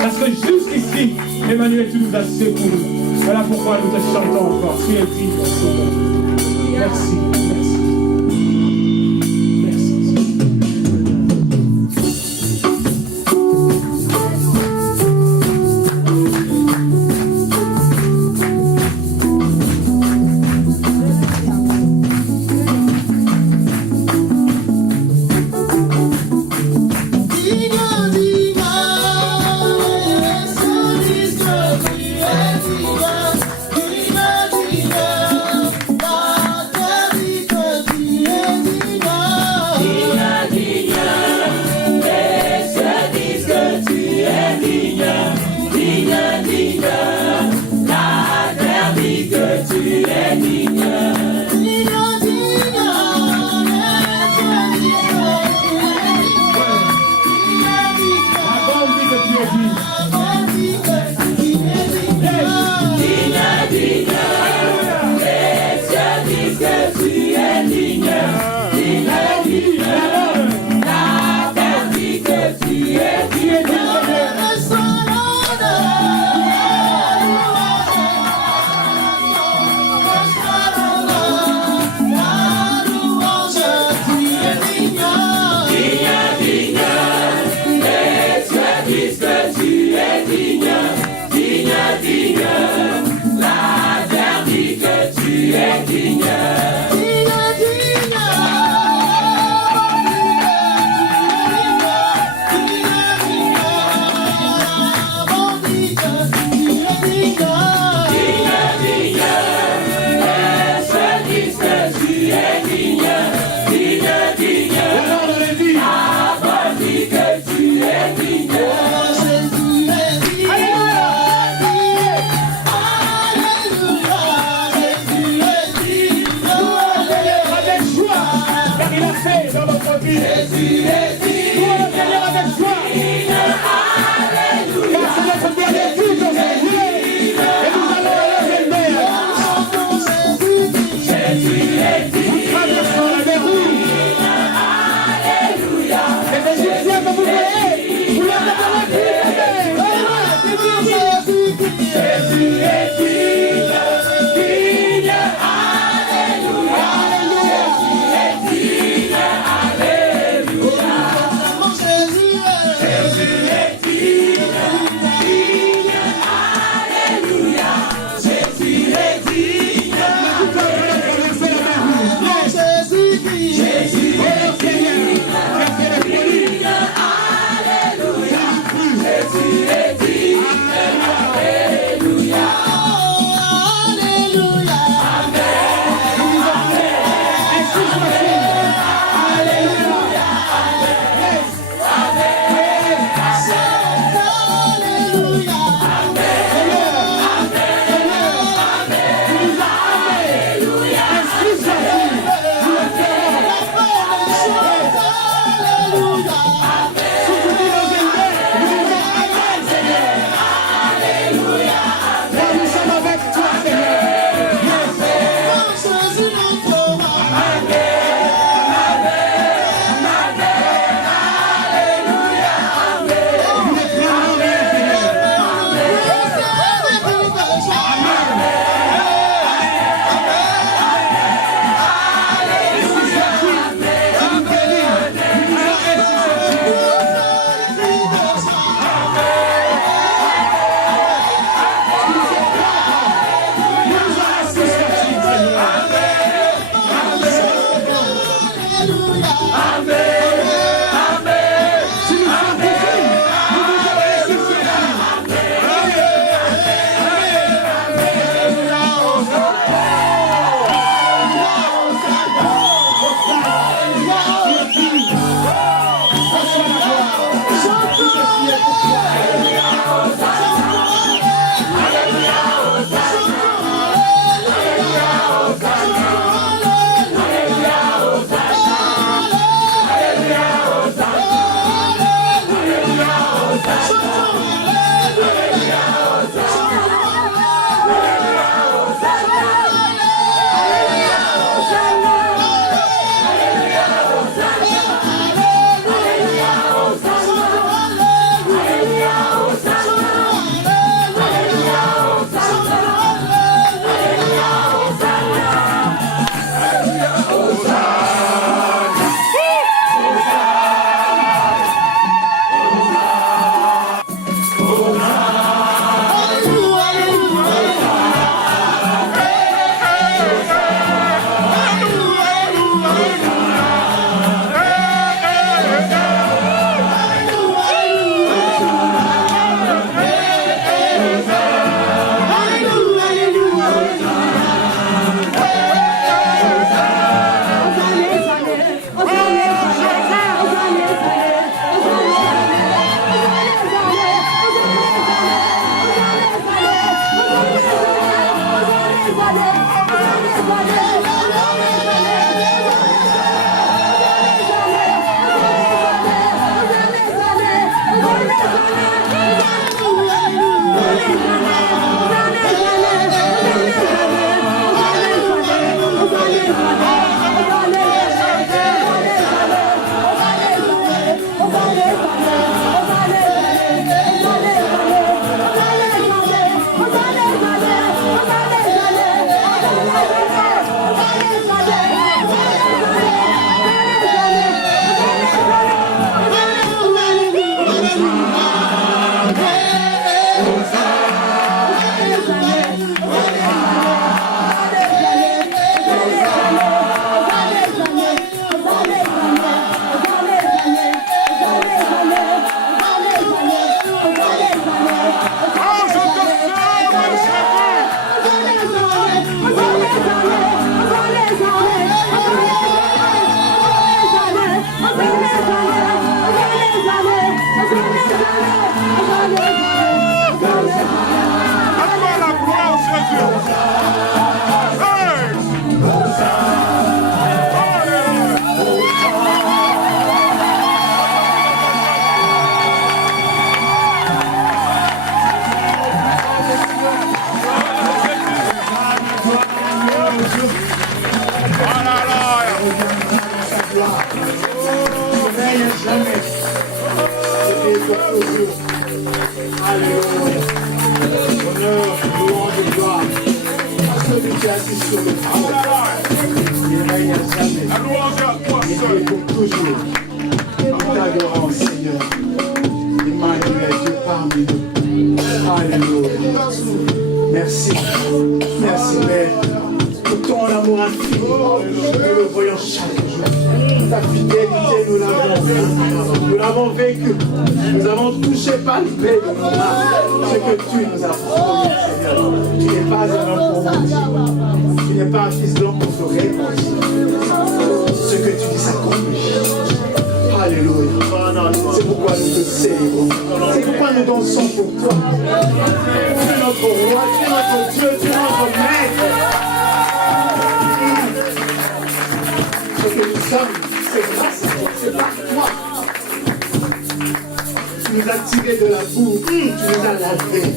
Parce que jusqu'ici, Emmanuel, tu nous as secourus. Voilà pourquoi nous te chantons encore. Tu es digne, Sauveur. Merci, merci. Alléluia. Alléluia. Honneur, louange et gloire à celui qui est assis sur le trône. Il règne à jamais. Il est pour toujours. Nous t'adorons, Seigneur. Emmanuel, Dieu parmi nous. Alléluia. Merci. Merci, Père. Pour ton amour infini, nous le voyons chaque jour. Ta fidélité, nous l'avons vécu. Nous avons touché, palpé de nos mains ce que tu nous as promis, Seigneur. Tu n'es pas un homme pour mentir. Tu n'es pas un fils d'homme pour te répondre. Ce que tu dis s'accomplit. Alléluia. C'est pourquoi nous te célébrons. C'est pourquoi nous dansons pour toi. Tu es notre roi, tu es notre Dieu, tu es notre maître. Ce que nous sommes, c'est grâce à toi, c'est par toi. Tu nous as tirés de la boue, tu nous as lavés,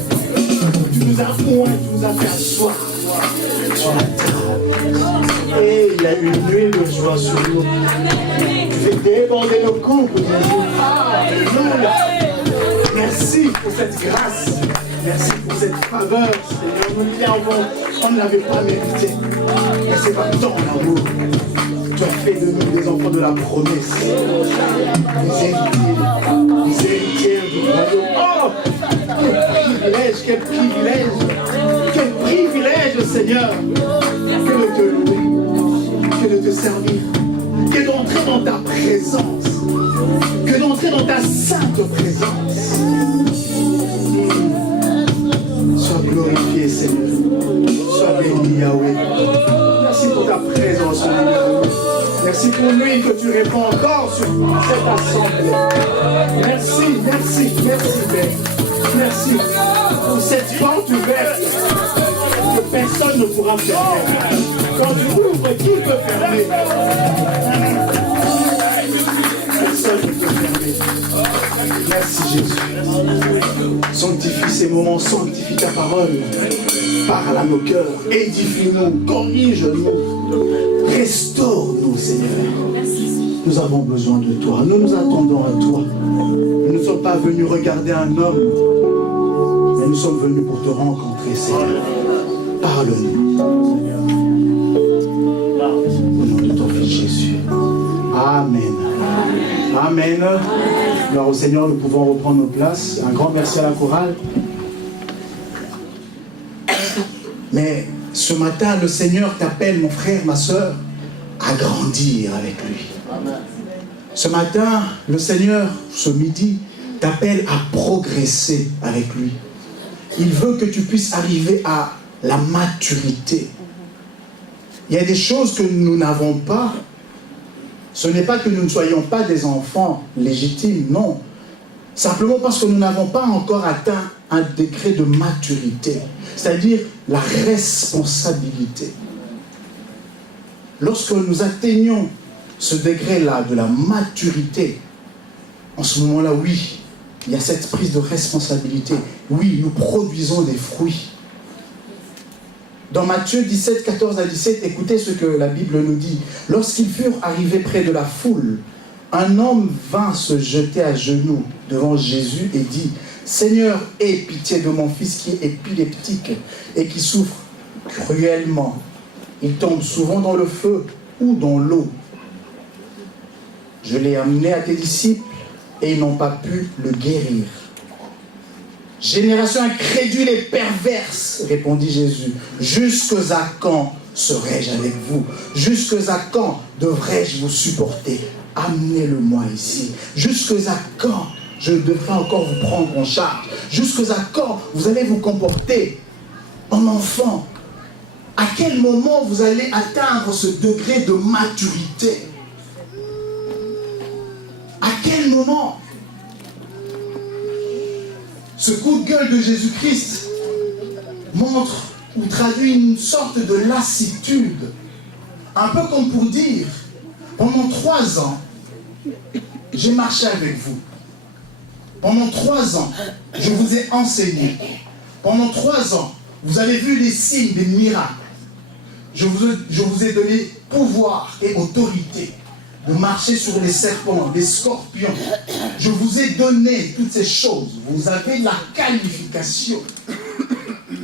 tu nous as oint, tu nous as fait asseoir. Et il y a une nuée de joie sur nous. Tu fais déborder nos coupes, Jésus. Alléluia. Merci pour cette grâce. Merci pour cette faveur, Seigneur. On ne l'avait pas mérité. Mais c'est par ton amour. Tu as fait de nous des enfants de la promesse. Des héritiers du royaume. Oh! Quel privilège! Quel privilège, Seigneur! Que de te louer, que de te servir, que d'entrer dans ta présence, que d'entrer dans ta sainte présence. Sois glorifié, Seigneur. Sois béni, Yahweh. Merci pour ta présence, Seigneur. Merci pour lui que tu réponds encore sur cette assemblée. Merci, merci, merci, Père. Merci pour cette porte ouverte que personne ne pourra fermer. Quand tu ouvres, qui peut fermer? Personne ne peut fermer. Merci Jésus. Sanctifie ces moments, sanctifie ta parole. Parle à nos cœurs, édifie-nous, corrige-nous, restaure-nous, Seigneur. Nous avons besoin de toi, nous nous attendons à toi. Nous ne sommes pas venus regarder un homme, mais nous sommes venus pour te rencontrer, Seigneur. Parle-nous. Au nom de ton Fils Jésus. Amen. Amen. Alors au Seigneur, nous pouvons reprendre nos places. Un grand merci à la chorale. Mais ce matin, le Seigneur t'appelle, mon frère, ma soeur, à grandir avec lui. Amen. Ce matin, le Seigneur, ce midi, t'appelle à progresser avec lui. Il veut que tu puisses arriver à la maturité. Il y a des choses que nous n'avons pas. Ce n'est pas que nous ne soyons pas des enfants légitimes, non. Simplement parce que nous n'avons pas encore atteint un degré de maturité, c'est-à-dire la responsabilité. Lorsque nous atteignons ce degré-là de la maturité, en ce moment-là, oui, il y a cette prise de responsabilité. Oui, nous produisons des fruits. Dans Matthieu 17, 14 à 17, écoutez ce que la Bible nous dit. Lorsqu'ils furent arrivés près de la foule, un homme vint se jeter à genoux devant Jésus et dit « Seigneur, aie pitié de mon fils qui est épileptique et qui souffre cruellement. Il tombe souvent dans le feu ou dans l'eau. Je l'ai amené à tes disciples et ils n'ont pas pu le guérir. » « Génération incrédule et perverse, répondit Jésus, jusque à quand serai-je avec vous? Jusque à quand devrais-je vous supporter? Amenez-le-moi ici. Jusque à quand je devrais encore vous prendre en charge? Jusque à quand vous allez vous comporter en enfant? À quel moment vous allez atteindre ce degré de maturité? À quel moment? Ce coup de gueule de Jésus-Christ montre ou traduit une sorte de lassitude. Un peu comme pour dire, pendant 3 ans, j'ai marché avec vous. Pendant 3 ans, je vous ai enseigné. Pendant 3 ans, vous avez vu les signes, des miracles. Je vous ai donné pouvoir et autorité de marcher sur les serpents, les scorpions. Je vous ai donné toutes ces choses. Vous avez la qualification.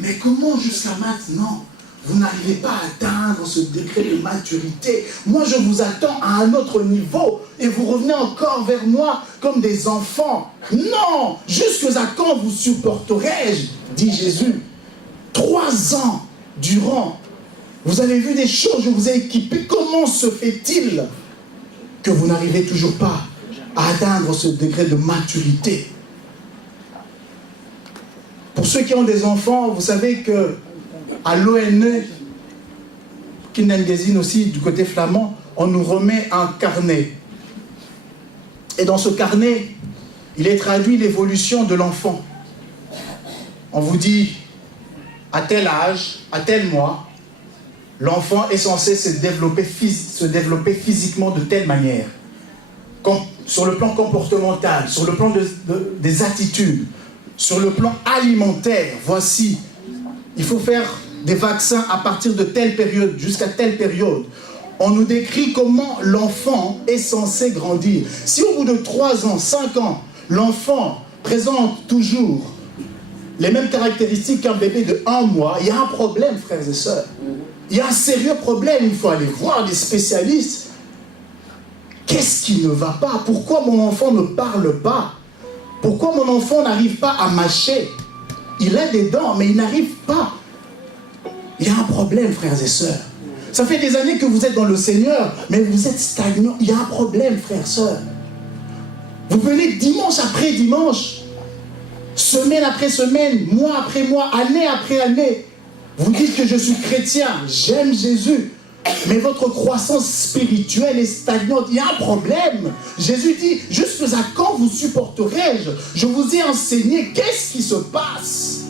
Mais comment jusqu'à maintenant, vous n'arrivez pas à atteindre ce degré de maturité? Moi, je vous attends à un autre niveau et vous revenez encore vers moi comme des enfants. Non! Jusqu'à quand vous supporterai-je? Dit Jésus. 3 ans durant, vous avez vu des choses, je vous ai équipé. Comment se fait-il que vous n'arrivez toujours pas à atteindre ce degré de maturité? Pour ceux qui ont des enfants, vous savez que à l'ONE, Kindergezin aussi, du côté flamand, on nous remet un carnet. Et dans ce carnet, il est traduit l'évolution de l'enfant. On vous dit, à tel âge, à tel mois, l'enfant est censé se développer physiquement de telle manière. Sur le plan comportemental, sur le plan des attitudes, sur le plan alimentaire, voici, il faut faire des vaccins à partir de telle période jusqu'à telle période. On nous décrit comment l'enfant est censé grandir. Si au bout de 3 ans, 5 ans, l'enfant présente toujours les mêmes caractéristiques qu'un bébé de 1 mois, il y a un problème, frères et sœurs. Il y a un sérieux problème, il faut aller voir des spécialistes. Qu'est-ce qui ne va pas? Pourquoi mon enfant ne parle pas? Pourquoi mon enfant n'arrive pas à mâcher? Il a des dents, mais il n'arrive pas. Il y a un problème, frères et sœurs. Ça fait des années que vous êtes dans le Seigneur, mais vous êtes stagnant. Il y a un problème, frères et sœurs. Vous venez dimanche après dimanche, semaine après semaine, mois après mois, année après année. Vous dites que je suis chrétien, j'aime Jésus, mais votre croissance spirituelle est stagnante. Il y a un problème. Jésus dit, jusqu'à quand vous supporterai-je? Je vous ai enseigné, qu'est-ce qui se passe?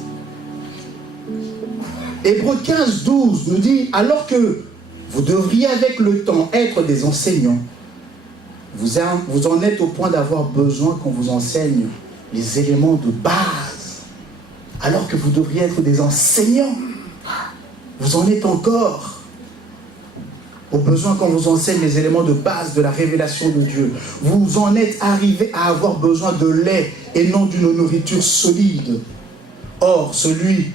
Hébreux 15, 12 nous dit, alors que vous devriez avec le temps être des enseignants, vous en êtes au point d'avoir besoin qu'on vous enseigne les éléments de base. Alors que vous devriez être des enseignants, vous en êtes encore au besoin qu'on vous enseigne les éléments de base de la révélation de Dieu. Vous en êtes arrivé à avoir besoin de lait et non d'une nourriture solide. Or, celui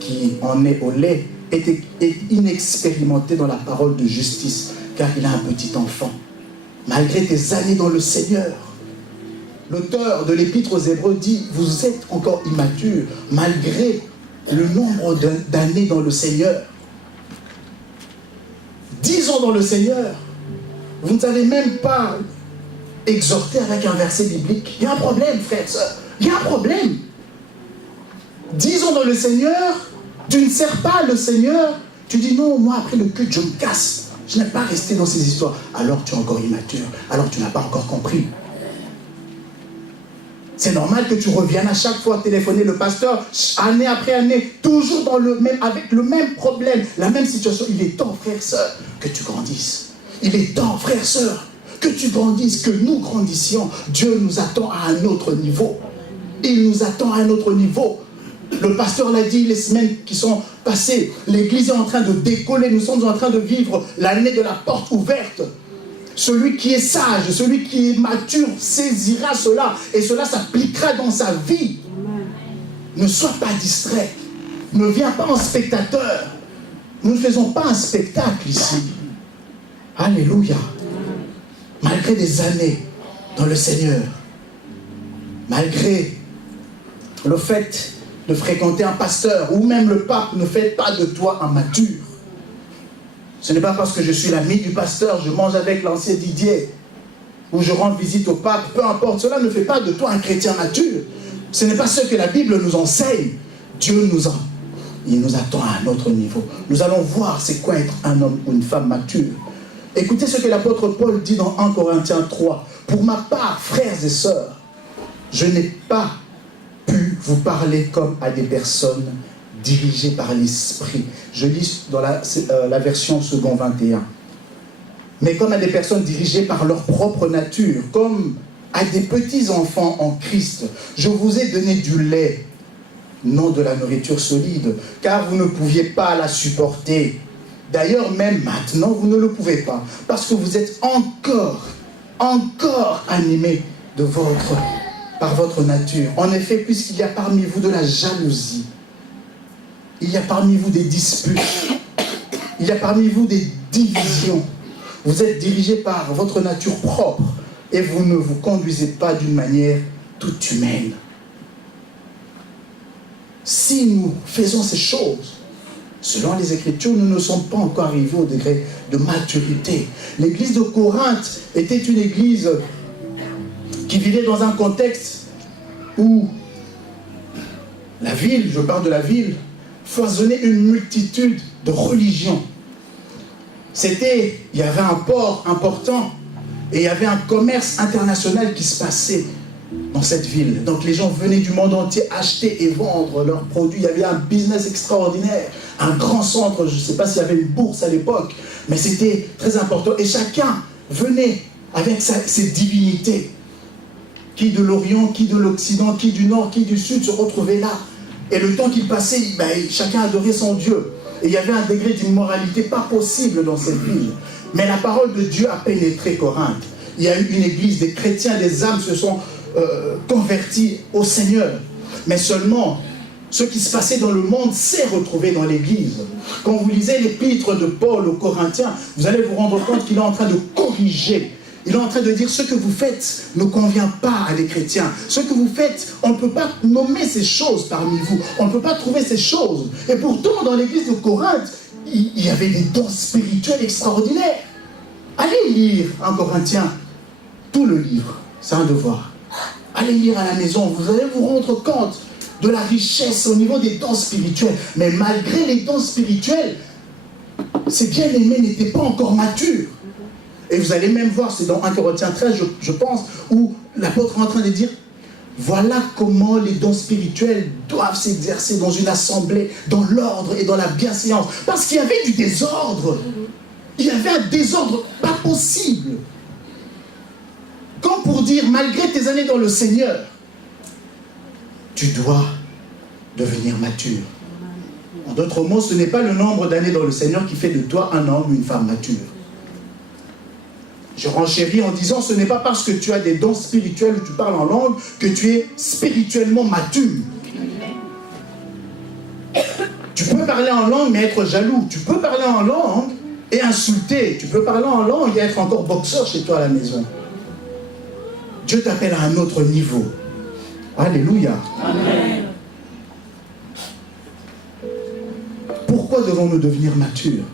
qui en est au lait est inexpérimenté dans la parole de justice, car il a un petit enfant. Malgré tes années dans le Seigneur, l'auteur de l'Épître aux Hébreux dit, vous êtes encore immature, malgré le nombre d'années dans le Seigneur. 10 ans dans le Seigneur, vous ne savez même pas exhorter avec un verset biblique. Il y a un problème, frère, sœur. Il y a un problème. 10 ans dans le Seigneur, tu ne sers pas le Seigneur. Tu dis non, moi après le culte, je me casse. Je n'aime pas rester dans ces histoires. Alors tu es encore immature. Alors tu n'as pas encore compris. C'est normal que tu reviennes à chaque fois téléphoner le pasteur, année après année, toujours avec le même problème, la même situation. Il est temps, frère, sœur, que tu grandisses. Il est temps, frère, sœur, que tu grandisses, que nous grandissions. Dieu nous attend à un autre niveau. Il nous attend à un autre niveau. Le pasteur l'a dit les semaines qui sont passées. L'église est en train de décoller. Nous sommes en train de vivre l'année de la porte ouverte. Celui qui est sage, celui qui est mature saisira cela et cela s'appliquera dans sa vie. Amen. Ne sois pas distrait. Ne viens pas en spectateur. Nous ne faisons pas un spectacle ici. Alléluia. Malgré des années dans le Seigneur, malgré le fait de fréquenter un pasteur ou même le pape, ne fait pas de toi un mature. Ce n'est pas parce que je suis l'ami du pasteur, je mange avec l'ancien Didier, ou je rends visite au pape, peu importe, cela ne fait pas de toi un chrétien mature. Ce n'est pas ce que la Bible nous enseigne. Dieu il nous attend à un autre niveau. Nous allons voir c'est quoi être un homme ou une femme mature. Écoutez ce que l'apôtre Paul dit dans 1 Corinthiens 3. Pour ma part, frères et sœurs, je n'ai pas pu vous parler comme à des personnes dirigés par l'Esprit. Je lis dans la version second 21. Mais comme à des personnes dirigées par leur propre nature, comme à des petits enfants en Christ, je vous ai donné du lait, non de la nourriture solide, car vous ne pouviez pas la supporter. D'ailleurs, même maintenant, vous ne le pouvez pas, parce que vous êtes encore animés par votre nature. En effet, puisqu'il y a parmi vous de la jalousie, il y a parmi vous des disputes, il y a parmi vous des divisions, vous êtes dirigés par votre nature propre et vous ne vous conduisez pas d'une manière toute humaine. Si nous faisons ces choses, selon les Écritures, nous ne sommes pas encore arrivés au degré de maturité. L'église de Corinthe était une église qui vivait dans un contexte où la ville, je parle de la ville, foisonnait une multitude de religions. Il y avait un port important et il y avait un commerce international qui se passait dans cette ville. Donc les gens venaient du monde entier acheter et vendre leurs produits. Il y avait un business extraordinaire, un grand centre. Je ne sais pas s'il y avait une bourse à l'époque, mais c'était très important. Et chacun venait avec ses divinités. Qui de l'Orient, qui de l'Occident, qui du Nord, qui du Sud se retrouvait là. Et le temps qu'il passait, chacun adorait son Dieu. Et il y avait un degré d'immoralité pas possible dans cette ville. Mais la parole de Dieu a pénétré Corinthe. Il y a eu une église, des chrétiens, des âmes se sont convertis au Seigneur. Mais seulement, ce qui se passait dans le monde s'est retrouvé dans l'église. Quand vous lisez l'épître de Paul aux Corinthiens, vous allez vous rendre compte qu'il est en train de corriger. Il est en train de dire ce que vous faites ne convient pas à des chrétiens. Ce que vous faites, on ne peut pas nommer ces choses parmi vous. On ne peut pas trouver ces choses. Et pourtant, dans l'église de Corinthe, il y avait des dons spirituels extraordinaires. Allez lire en Corinthiens tout le livre. C'est un devoir. Allez lire à la maison. Vous allez vous rendre compte de la richesse au niveau des dons spirituels. Mais malgré les dons spirituels, ces bien-aimés n'étaient pas encore matures. Et vous allez même voir, c'est dans 1 Corinthiens 13, je pense, où l'apôtre est en train de dire voilà comment les dons spirituels doivent s'exercer dans une assemblée, dans l'ordre et dans la bienséance. Parce qu'il y avait du désordre. Il y avait un désordre pas possible. Comme pour dire, malgré tes années dans le Seigneur, tu dois devenir mature. En d'autres mots, ce n'est pas le nombre d'années dans le Seigneur qui fait de toi un homme ou une femme mature. Je renchéris en disant, ce n'est pas parce que tu as des dons spirituels ou tu parles en langue que tu es spirituellement mature. Tu peux parler en langue mais être jaloux. Tu peux parler en langue et insulter. Tu peux parler en langue et être encore boxeur chez toi à la maison. Dieu t'appelle à un autre niveau. Alléluia. Amen. Pourquoi devons-nous devenir matures?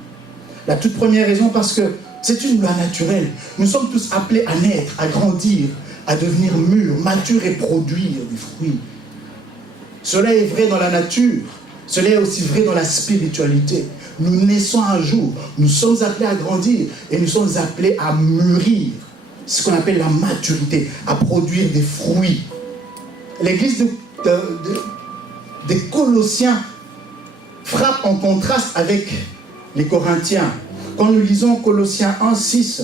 La toute première raison, parce que c'est une loi naturelle. Nous sommes tous appelés à naître, à grandir, à devenir mûrs, matures et produire des fruits. Cela est vrai dans la nature. Cela est aussi vrai dans la spiritualité. Nous naissons un jour. Nous sommes appelés à grandir et nous sommes appelés à mûrir. Ce qu'on appelle la maturité, à produire des fruits. L'église des Colossiens frappe en contraste avec les Corinthiens. Quand nous lisons Colossiens 1, 6,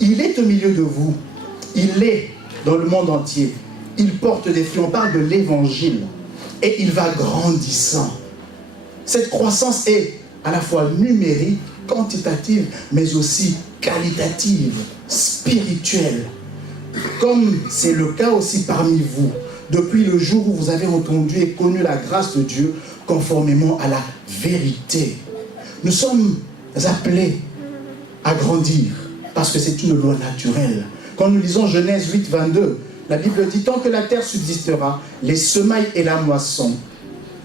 il est au milieu de vous, il est dans le monde entier, il porte des fruits, on parle de l'évangile, et il va grandissant. Cette croissance est à la fois numérique, quantitative, mais aussi qualitative, spirituelle. Comme c'est le cas aussi parmi vous, depuis le jour où vous avez entendu et connu la grâce de Dieu, conformément à la vérité. Nous sommes appelés à grandir, parce que c'est une loi naturelle. Quand nous lisons Genèse 8, 22, la Bible dit, tant que la terre subsistera, les semailles et la moisson,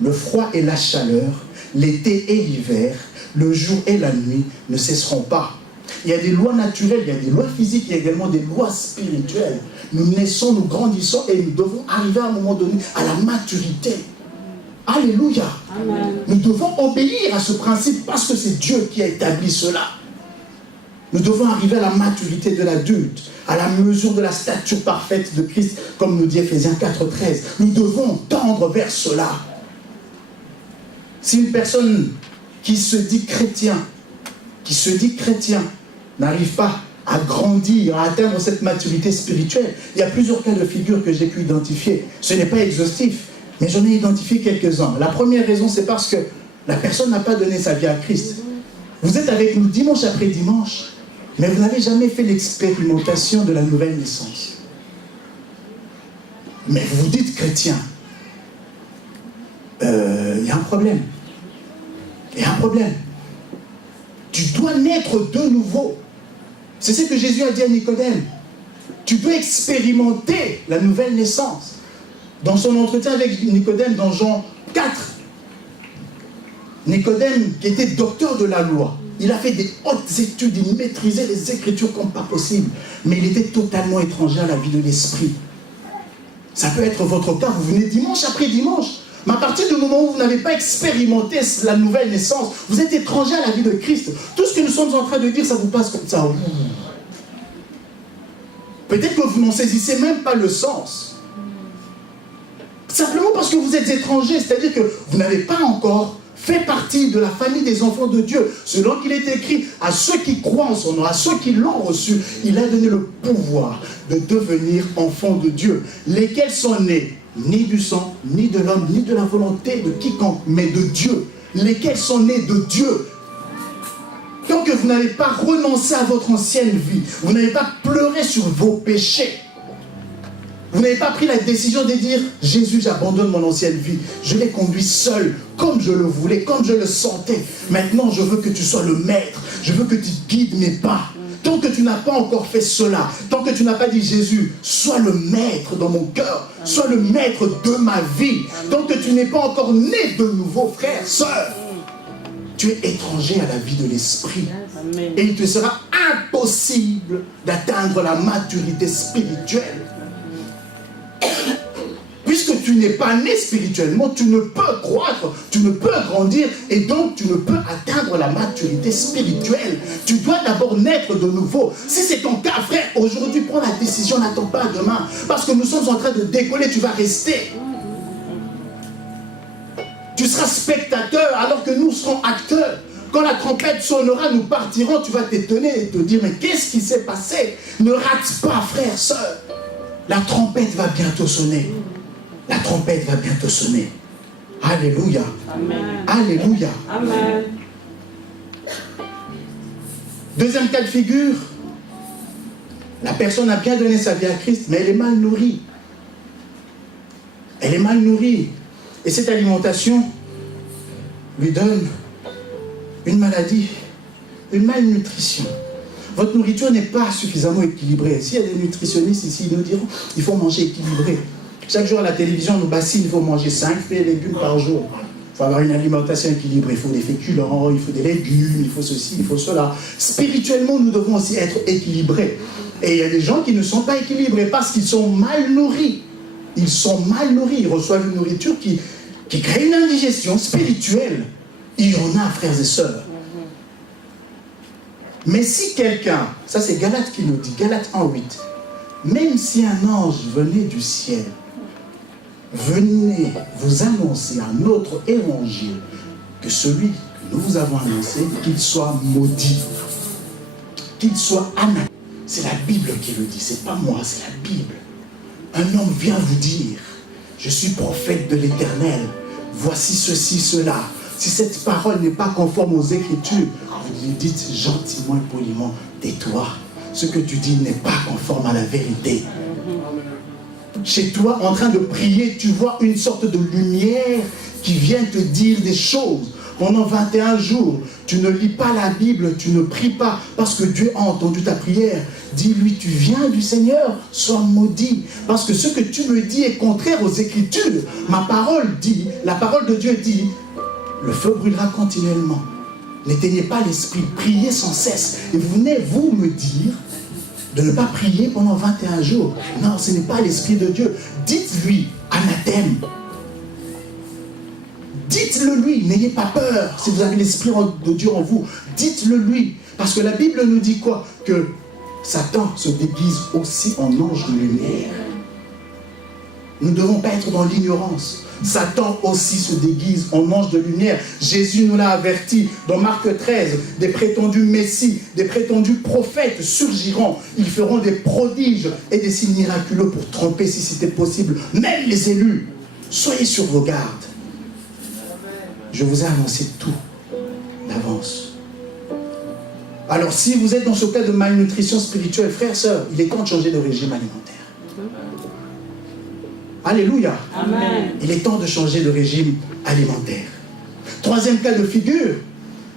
le froid et la chaleur, l'été et l'hiver, le jour et la nuit ne cesseront pas. Il y a des lois naturelles, il y a des lois physiques, il y a également des lois spirituelles. Nous naissons, nous grandissons et nous devons arriver à un moment donné à la maturité. Alléluia. Amen. Nous devons obéir à ce principe parce que c'est Dieu qui a établi cela. Nous devons arriver à la maturité de l'adulte, à la mesure de la stature parfaite de Christ, comme nous dit Ephésiens 4, 13. Nous devons tendre vers cela. Si une personne qui se dit chrétien, n'arrive pas à grandir, à atteindre cette maturité spirituelle, il y a plusieurs cas de figure que j'ai pu identifier. Ce n'est pas exhaustif, mais j'en ai identifié quelques-uns. La première raison, c'est parce que la personne n'a pas donné sa vie à Christ. Vous êtes avec nous dimanche après dimanche, mais vous n'avez jamais fait l'expérimentation de la nouvelle naissance. Mais vous vous dites chrétien. Il y a un problème. Il y a un problème. Tu dois naître de nouveau. C'est ce que Jésus a dit à Nicodème. Tu dois expérimenter la nouvelle naissance. Dans son entretien avec Nicodème, dans Jean 4, Nicodème, qui était docteur de la loi, il a fait des hautes études, il maîtrisait les Écritures comme pas possible, mais il était totalement étranger à la vie de l'esprit. Ça peut être votre cas, vous venez dimanche après dimanche, mais à partir du moment où vous n'avez pas expérimenté la nouvelle naissance, vous êtes étranger à la vie de Christ. Tout ce que nous sommes en train de dire, ça vous passe comme ça. Peut-être que vous n'en saisissez même pas le sens. Simplement parce que vous êtes étranger, c'est-à-dire que vous n'avez pas encore fait partie de la famille des enfants de Dieu. Selon qu'il est écrit, à ceux qui croient en son nom, à ceux qui l'ont reçu, il a donné le pouvoir de devenir enfants de Dieu, lesquels sont nés, ni du sang, ni de l'homme, ni de la volonté de quiconque, mais de Dieu, lesquels sont nés de Dieu. Tant que vous n'avez pas renoncé à votre ancienne vie, vous n'avez pas pleuré sur vos péchés, vous n'avez pas pris la décision de dire « Jésus, j'abandonne mon ancienne vie. Je l'ai conduit seul, comme je le voulais, comme je le sentais. Maintenant, je veux que tu sois le maître. Je veux que tu guides mes pas. » Tant que tu n'as pas encore fait cela, tant que tu n'as pas dit « Jésus, sois le maître dans mon cœur, sois le maître de ma vie. » Tant que tu n'es pas encore né de nouveau, frère, sœur, tu es étranger à la vie de l'esprit. Et il te sera impossible d'atteindre la maturité spirituelle. Puisque tu n'es pas né spirituellement, tu ne peux croître, tu ne peux grandir et donc tu ne peux atteindre la maturité spirituelle. Tu dois d'abord naître de nouveau. Si c'est ton cas, frère, aujourd'hui, prends la décision, n'attends pas demain. Parce que nous sommes en train de décoller, tu vas rester. Tu seras spectateur alors que nous serons acteurs. Quand la trompette sonnera, nous partirons, tu vas t'étonner et te dire, mais qu'est-ce qui s'est passé? Ne rate pas, frère, sœur. La trompette va bientôt sonner. La trompette va bientôt sonner. Alléluia. Amen. Alléluia. Amen. Deuxième cas de figure, la personne a bien donné sa vie à Christ, mais elle est mal nourrie. Elle est mal nourrie. Et cette alimentation lui donne une maladie, une malnutrition. Votre nourriture n'est pas suffisamment équilibrée. S'il y a des nutritionnistes ici, ils nous diront qu'il faut manger équilibré. Chaque jour à la télévision, on nous bassine, il faut manger 5 fruits et légumes par jour. Il faut avoir une alimentation équilibrée. Il faut des féculents, il faut des légumes, il faut ceci, il faut cela. Spirituellement, nous devons aussi être équilibrés. Et il y a des gens qui ne sont pas équilibrés parce qu'ils sont mal nourris. Ils sont mal nourris. Ils reçoivent une nourriture qui crée une indigestion spirituelle. Il y en a, frères et sœurs. Mais si quelqu'un, ça c'est Galates qui nous dit, Galates 1:8, même si un ange venait du ciel, venez vous annoncer un autre évangile que celui que nous vous avons annoncé, qu'il soit maudit, qu'il soit anathème. C'est la Bible qui le dit, c'est pas moi, c'est la Bible. Un homme vient vous dire, je suis prophète de l'Éternel, voici ceci, cela. Si cette parole n'est pas conforme aux Écritures, vous lui dites gentiment et poliment, tais-toi, ce que tu dis n'est pas conforme à la vérité. Chez toi, en train de prier, tu vois une sorte de lumière qui vient te dire des choses. Pendant 21 jours, tu ne lis pas la Bible, tu ne pries pas, parce que Dieu a entendu ta prière. Dis-lui, tu viens du Seigneur, sois maudit. Parce que ce que tu me dis est contraire aux Écritures. Ma parole dit, la parole de Dieu dit, le feu brûlera continuellement. N'éteignez pas l'esprit, priez sans cesse. Et vous venez, vous, me dire de ne pas prier pendant 21 jours. Non, ce n'est pas l'Esprit de Dieu. Dites-lui, anathème. Dites-le lui, n'ayez pas peur. Si vous avez l'Esprit de Dieu en vous, dites-le lui. Parce que la Bible nous dit quoi? Que Satan se déguise aussi en ange de lumière. Nous ne devons pas être dans l'ignorance. Satan aussi se déguise en ange de lumière. Jésus nous l'a averti dans Marc 13. Des prétendus messies, des prétendus prophètes surgiront. Ils feront des prodiges et des signes miraculeux pour tromper, si c'était possible, même les élus. Soyez sur vos gardes. Je vous ai annoncé tout d'avance. Alors si vous êtes dans ce cas de malnutrition spirituelle, frères, sœurs, il est temps de changer de régime alimentaire. Alléluia. Amen. Il est temps de changer de régime alimentaire. Troisième cas de figure,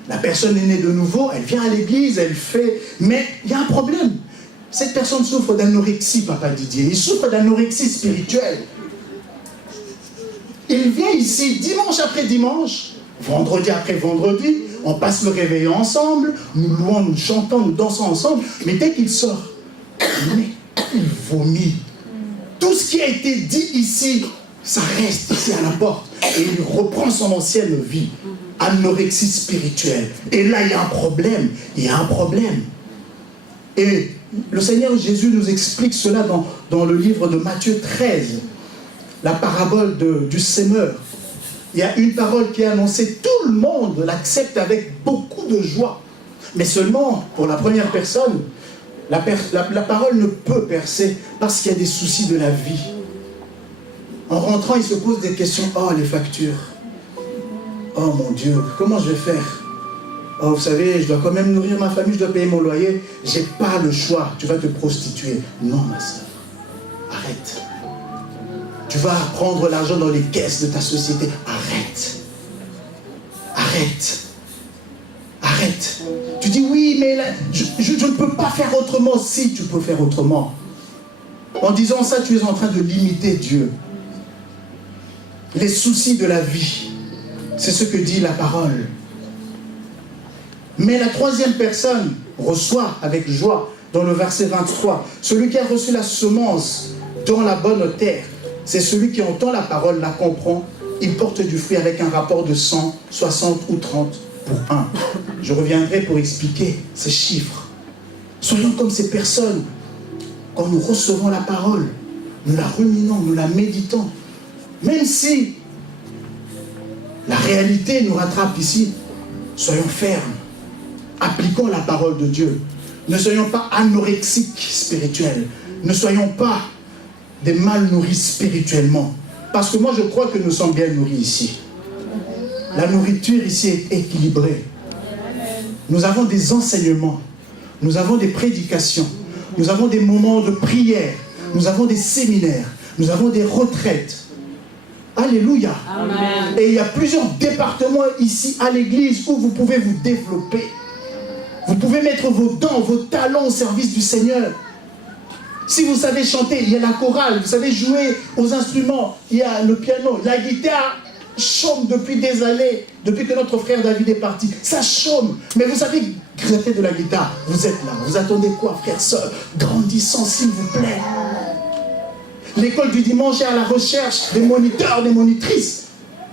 la personne est née de nouveau, elle vient à l'église, elle fait... Mais il y a un problème. Cette personne souffre d'anorexie, Papa Didier. Il souffre d'anorexie spirituelle. Il vient ici dimanche après dimanche, vendredi après vendredi, on passe le réveil ensemble, nous louons, nous chantons, nous dansons ensemble, mais dès qu'il sort, il vomit. Tout ce qui a été dit ici, ça reste ici à la porte. Et il reprend son ancienne vie. Anorexie spirituelle. Et là, il y a un problème. Il y a un problème. Et le Seigneur Jésus nous explique cela dans le livre de Matthieu 13. La parabole du sémeur. Il y a une parole qui est annoncée. Tout le monde l'accepte avec beaucoup de joie. Mais seulement, pour la première personne, la parole ne peut percer parce qu'il y a des soucis de la vie. En rentrant, il se pose des questions. Oh, les factures. Oh mon Dieu, comment je vais faire? Oh, vous savez, je dois quand même nourrir ma famille, je dois payer mon loyer. J'ai pas le choix. Tu vas te prostituer. Non, ma soeur. Arrête. Tu vas prendre l'argent dans les caisses de ta société. Arrête. Arrête. Arrête. Tu dis oui, mais là, je ne peux pas faire autrement. Si tu peux faire autrement. En disant ça, tu es en train de limiter Dieu. Les soucis de la vie, c'est ce que dit la parole. Mais la troisième personne reçoit avec joie, dans le verset 23, celui qui a reçu la semence dans la bonne terre, c'est celui qui entend la parole, la comprend, il porte du fruit avec un rapport de 100, 60 ou 30 pour 1. Je reviendrai pour expliquer ces chiffres. Soyons comme ces personnes. Quand nous recevons la parole, nous la ruminons, nous la méditons. Même si la réalité nous rattrape ici, soyons fermes. Appliquons la parole de Dieu. Ne soyons pas anorexiques spirituels. Ne soyons pas des mal nourris spirituellement. Parce que moi je crois que nous sommes bien nourris ici. La nourriture ici est équilibrée. Nous avons des enseignements. Nous avons des prédications. Nous avons des moments de prière. Nous avons des séminaires. Nous avons des retraites. Alléluia. Amen. Et il y a plusieurs départements ici à l'église où vous pouvez vous développer. Vous pouvez mettre vos dons, vos talents au service du Seigneur. Si vous savez chanter, il y a la chorale. Vous savez jouer aux instruments, il y a le piano. La guitare chôme depuis des années, depuis que notre frère David est parti. Ça chôme. Mais vous savez gratter de la guitare. Vous êtes là. Vous attendez quoi, frère, sœur? Grandissant, s'il vous plaît. L'école du dimanche est à la recherche des moniteurs, des monitrices.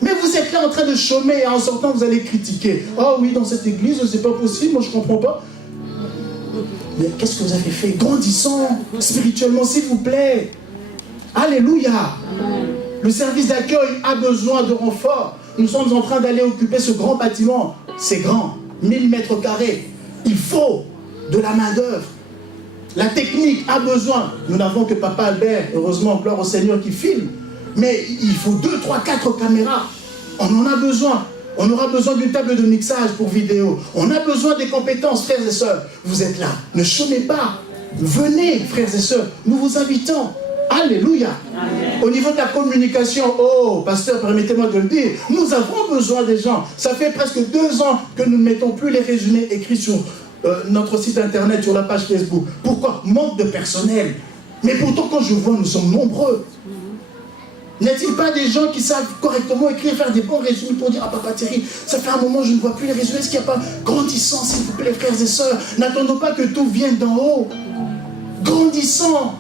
Mais vous êtes là en train de chômer et en sortant, vous allez critiquer. Oh oui, dans cette église, c'est pas possible, moi je comprends pas. Mais qu'est-ce que vous avez fait? Grandissons spirituellement, s'il vous plaît. Alléluia. Le service d'accueil a besoin de renfort. Nous sommes en train d'aller occuper ce grand bâtiment. C'est grand, 1000 mètres carrés. Il faut de la main-d'œuvre. La technique a besoin. Nous n'avons que Papa Albert, heureusement, gloire au Seigneur, qui filme. Mais il faut 2, 3, 4 caméras. On en a besoin. On aura besoin d'une table de mixage pour vidéo. On a besoin des compétences, frères et sœurs. Vous êtes là. Ne chômez pas. Venez, frères et sœurs. Nous vous invitons. Alléluia. Amen. Au niveau de la communication, oh, pasteur, permettez-moi de le dire, nous avons besoin des gens. Ça fait presque 2 ans que nous ne mettons plus les résumés écrits sur notre site internet, sur la page Facebook. Pourquoi? Manque de personnel. Mais pourtant, quand je vois, nous sommes nombreux. N'y a-t-il pas des gens qui savent correctement écrire, faire des bons résumés pour dire « Ah, Papa Thierry, ça fait un moment je ne vois plus les résumés. Est-ce qu'il n'y a pas grandissant, s'il vous plaît, frères et sœurs? N'attendons pas que tout vienne d'en haut. Grandissant.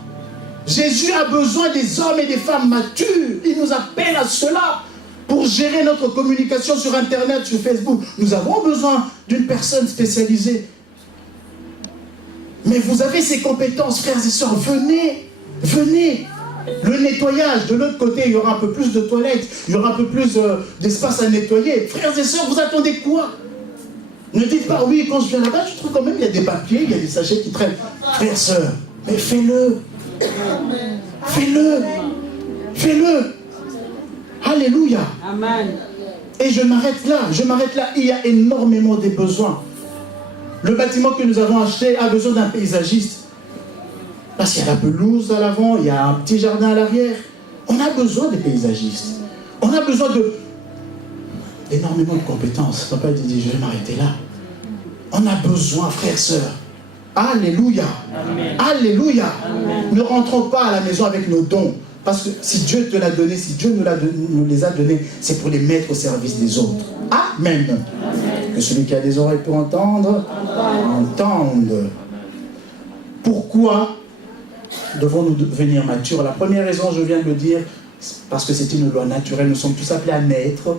Jésus a besoin des hommes et des femmes matures. Il nous appelle à cela pour gérer notre communication sur Internet, sur Facebook. Nous avons besoin d'une personne spécialisée. Mais vous avez ces compétences, frères et sœurs. Venez, venez. Le nettoyage, de l'autre côté, il y aura un peu plus de toilettes, il y aura un peu plus d'espace à nettoyer. Frères et sœurs, vous attendez quoi? Ne dites pas, oui, quand je viens là-bas, je trouve quand même, il y a des papiers, il y a des sachets qui traînent. Frères et sœurs, mais fais-le. Fais-le. Fais-le. Alléluia. Amen. Et je m'arrête là. Il y a énormément de besoins. Le bâtiment que nous avons acheté a besoin d'un paysagiste. Parce qu'il y a la pelouse à l'avant, il y a un petit jardin à l'arrière. On a besoin des paysagistes. On a besoin d'énormément de compétences. Papa dit, je vais m'arrêter là. On a besoin, frères, sœurs. Alléluia. Amen. Alléluia. Amen. Ne rentrons pas à la maison avec nos dons. Parce que si Dieu te l'a donné, si Dieu nous les a donnés, c'est pour les mettre au service des autres. Amen. Amen. Que celui qui a des oreilles pour entendre, entende. Pourquoi devons-nous devenir matures? La première raison, je viens de le dire, parce que c'est une loi naturelle. Nous sommes tous appelés à naître,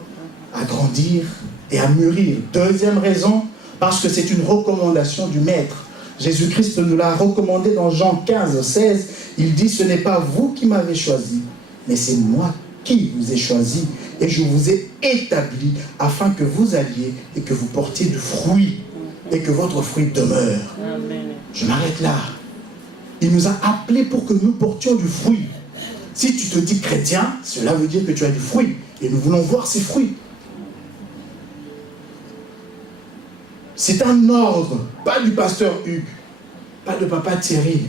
à grandir et à mûrir. Deuxième raison, parce que c'est une recommandation du Maître. Jésus-Christ nous l'a recommandé dans Jean 15, 16. Il dit, ce n'est pas vous qui m'avez choisi, mais c'est moi qui vous ai choisi. Et je vous ai établi afin que vous alliez et que vous portiez du fruit et que votre fruit demeure. Amen. Je m'arrête là. Il nous a appelés pour que nous portions du fruit. Si tu te dis chrétien, cela veut dire que tu as du fruit. Et nous voulons voir ces fruits. C'est un ordre, pas du pasteur Hugues, pas de papa Thierry.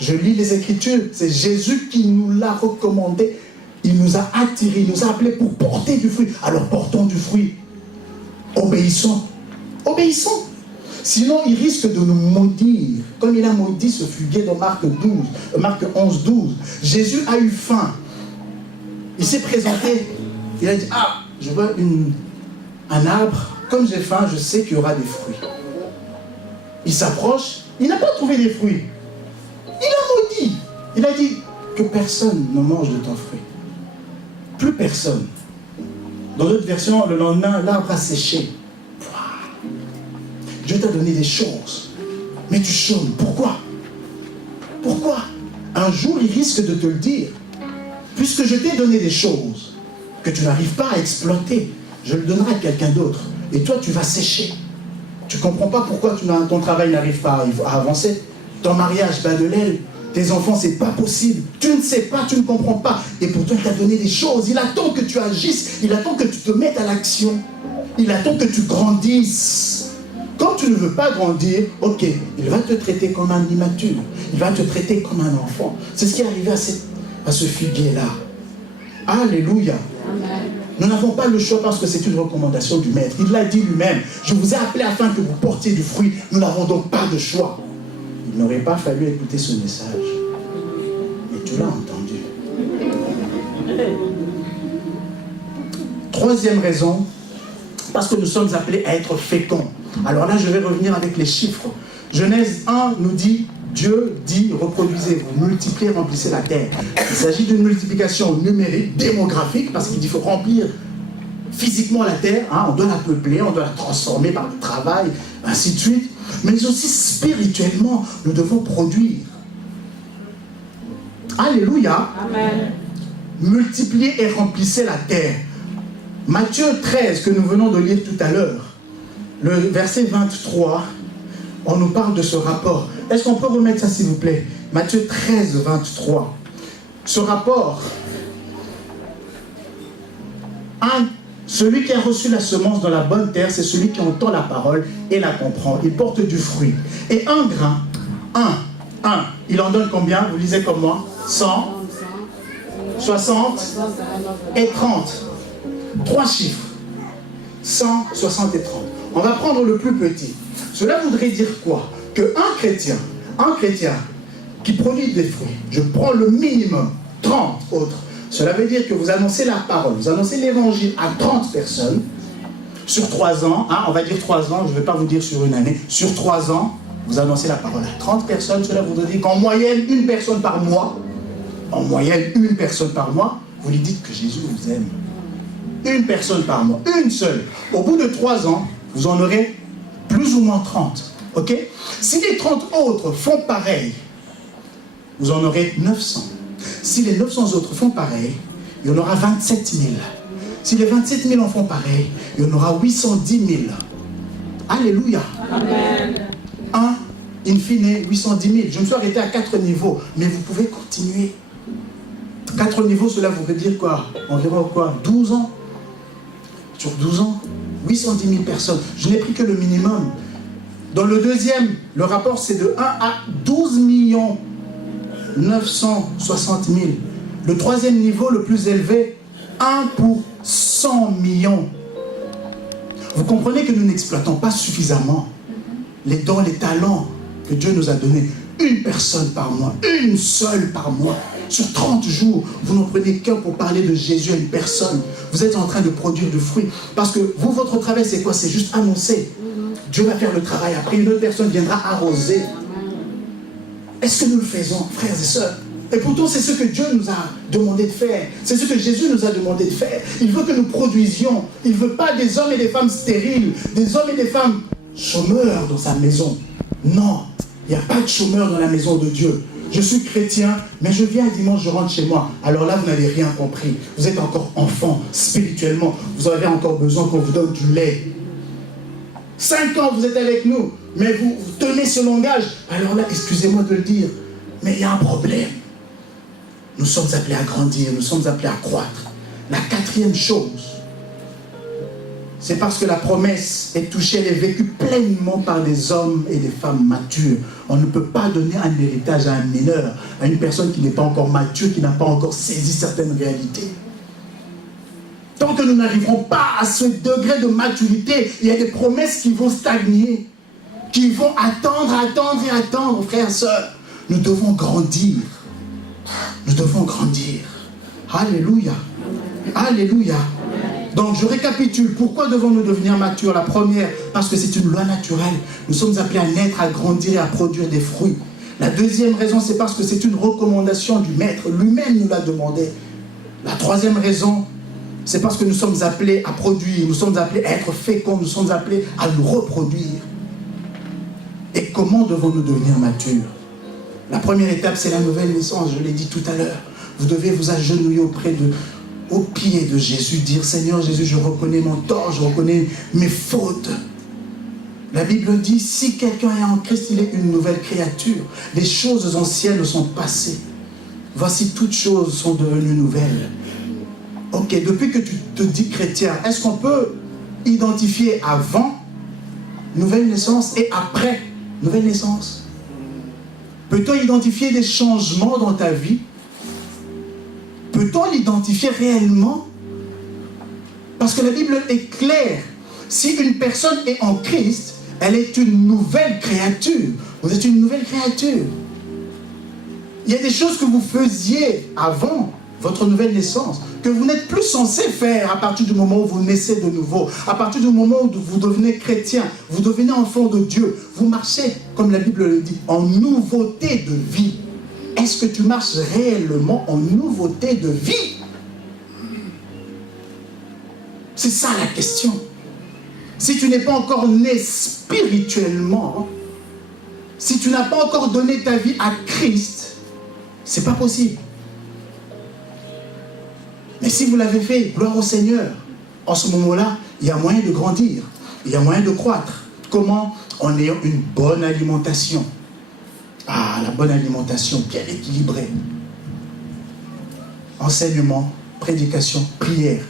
Je lis les Écritures, c'est Jésus qui nous l'a recommandé. Il nous a attirés, il nous a appelés pour porter du fruit. Alors portons du fruit. Obéissons. Obéissons. Sinon, il risque de nous maudire. Comme il a maudit ce figuier dans Marc 11, 12. Jésus a eu faim. Il s'est présenté. Il a dit, je vois un arbre. Comme j'ai faim, je sais qu'il y aura des fruits. Il s'approche. Il n'a pas trouvé des fruits. Il a maudit. Il a dit que personne ne mange de ton fruit. Plus personne. Dans d'autres versions, le lendemain, l'arbre a séché. Dieu t'a donné des choses, mais tu chômes. Pourquoi? Pourquoi? Un jour, il risque de te le dire. Puisque je t'ai donné des choses que tu n'arrives pas à exploiter, je le donnerai à quelqu'un d'autre. Et toi, tu vas sécher. Tu ne comprends pas pourquoi ton travail n'arrive pas à avancer. Ton mariage bat de l'aile. Tes enfants, c'est pas possible. Tu ne sais pas, tu ne comprends pas. Et pourtant, il t'a donné des choses. Il attend que tu agisses. Il attend que tu te mettes à l'action. Il attend que tu grandisses. Quand tu ne veux pas grandir, ok, il va te traiter comme un immature. Il va te traiter comme un enfant. C'est ce qui est arrivé à ce figuier-là. Alléluia. Amen. Nous n'avons pas le choix parce que c'est une recommandation du Maître. Il l'a dit lui-même. Je vous ai appelé afin que vous portiez du fruit. Nous n'avons donc pas de choix. Il n'aurait pas fallu écouter ce message. Mais tu l'as entendu. Troisième raison, parce que nous sommes appelés à être féconds. Alors là, je vais revenir avec les chiffres. Genèse 1 nous dit, Dieu dit, reproduisez-vous, multipliez, remplissez la terre. Il s'agit d'une multiplication numérique, démographique, parce qu'il dit qu'il faut remplir physiquement la terre, on doit la peupler, on doit la transformer par le travail, ainsi de suite. Mais aussi spirituellement, nous devons produire. Alléluia. Amen. Multipliez et remplissez la terre. Matthieu 13, que nous venons de lire tout à l'heure, le verset 23, on nous parle de ce rapport. Est-ce qu'on peut remettre ça, s'il vous plaît? Matthieu 13, 23. Ce rapport, celui qui a reçu la semence dans la bonne terre, c'est celui qui entend la parole et la comprend. Il porte du fruit. Et un grain, il en donne combien? Vous lisez comme moi? 100, 60 et 30. 3 chiffres. 100, 60 et 30. On va prendre le plus petit. Cela voudrait dire quoi? Qu'un chrétien qui produit des fruits, je prends le minimum, 30 autres. Cela veut dire que vous annoncez la parole, vous annoncez l'évangile à 30 personnes sur 3 ans. On va dire 3 ans, je ne vais pas vous dire sur une année. Sur 3 ans, vous annoncez la parole à 30 personnes. Cela voudrait dire qu'en moyenne, une personne par mois, vous lui dites que Jésus vous aime. Une personne par mois, une seule. Au bout de 3 ans, vous en aurez plus ou moins 30. Ok? Si les 30 autres font pareil, vous en aurez 900. Si les 900 autres font pareil, il y en aura 27 000. Si les 27 000 en font pareil, il y en aura 810 000. Alléluia. Amen. 1, in fine, 810 000. Je me suis arrêté à 4 niveaux, mais vous pouvez continuer. 4 niveaux, cela voudrait dire quoi? Environ quoi? 12 ans? Sur 12 ans, 810 000 personnes. Je n'ai pris que le minimum. Dans le deuxième, le rapport c'est de 1 à 12 960 000. Le troisième niveau, le plus élevé, 1 pour 100 millions. Vous comprenez que nous n'exploitons pas suffisamment les dons, les talents que Dieu nous a donnés. Une personne par mois, une seule par mois. Sur 30 jours, vous n'en prenez qu'un pour parler de Jésus à une personne. Vous êtes en train de produire du fruit. Parce que vous, votre travail, c'est quoi? C'est juste annoncer. Dieu va faire le travail. Après, une autre personne viendra arroser. Est-ce que nous le faisons, frères et sœurs? Et pourtant, c'est ce que Dieu nous a demandé de faire. C'est ce que Jésus nous a demandé de faire. Il veut que nous produisions. Il ne veut pas des hommes et des femmes stériles, des hommes et des femmes chômeurs dans sa maison. Non, il n'y a pas de chômeurs dans la maison de Dieu. Je suis chrétien, mais je viens dimanche, je rentre chez moi. Alors là, vous n'avez rien compris. Vous êtes encore enfant, spirituellement. Vous avez encore besoin qu'on vous donne du lait. 5 ans, vous êtes avec nous, mais vous tenez ce langage. Alors là, excusez-moi de le dire, mais il y a un problème. Nous sommes appelés à grandir, nous sommes appelés à croître. La quatrième chose, c'est parce que la promesse est touchée, elle est vécue pleinement par des hommes et des femmes matures. On ne peut pas donner un héritage à un mineur, à une personne qui n'est pas encore mature, qui n'a pas encore saisi certaines réalités. Tant que nous n'arriverons pas à ce degré de maturité, il y a des promesses qui vont stagner, qui vont attendre, frères et sœurs. Nous devons grandir. Nous devons grandir. Alléluia. Alléluia. Donc je récapitule. Pourquoi devons-nous devenir matures? La première, parce que c'est une loi naturelle. Nous sommes appelés à naître, à grandir et à produire des fruits. La deuxième raison, c'est parce que c'est une recommandation du Maître. Lui-même nous l'a demandé. La troisième raison, c'est parce que nous sommes appelés à produire. Nous sommes appelés à être féconds. Nous sommes appelés à nous reproduire. Et comment devons-nous devenir matures? La première étape, c'est la nouvelle naissance. Je l'ai dit tout à l'heure. Vous devez vous agenouiller au pied de Jésus, dire: Seigneur Jésus, je reconnais mon tort, je reconnais mes fautes. La Bible dit: si quelqu'un est en Christ, il est une nouvelle créature. Les choses anciennes sont passées. Voici, toutes choses sont devenues nouvelles. Ok, depuis que tu te dis chrétien, est-ce qu'on peut identifier avant nouvelle naissance et après nouvelle naissance? Peut-on identifier des changements dans ta vie? Peut-on l'identifier réellement? Parce que la Bible est claire. Si une personne est en Christ, elle est une nouvelle créature. Vous êtes une nouvelle créature. Il y a des choses que vous faisiez avant votre nouvelle naissance, que vous n'êtes plus censé faire à partir du moment où vous naissez de nouveau, à partir du moment où vous devenez chrétien, vous devenez enfant de Dieu. Vous marchez, comme la Bible le dit, en nouveauté de vie. Est-ce que tu marches réellement en nouveauté de vie? C'est ça la question. Si tu n'es pas encore né spirituellement, si tu n'as pas encore donné ta vie à Christ, c'est pas possible. Mais si vous l'avez fait, gloire au Seigneur, en ce moment-là, il y a moyen de grandir, il y a moyen de croître. Comment? En ayant une bonne alimentation. Ah, la bonne alimentation, bien équilibrée. Enseignement, prédication, prière.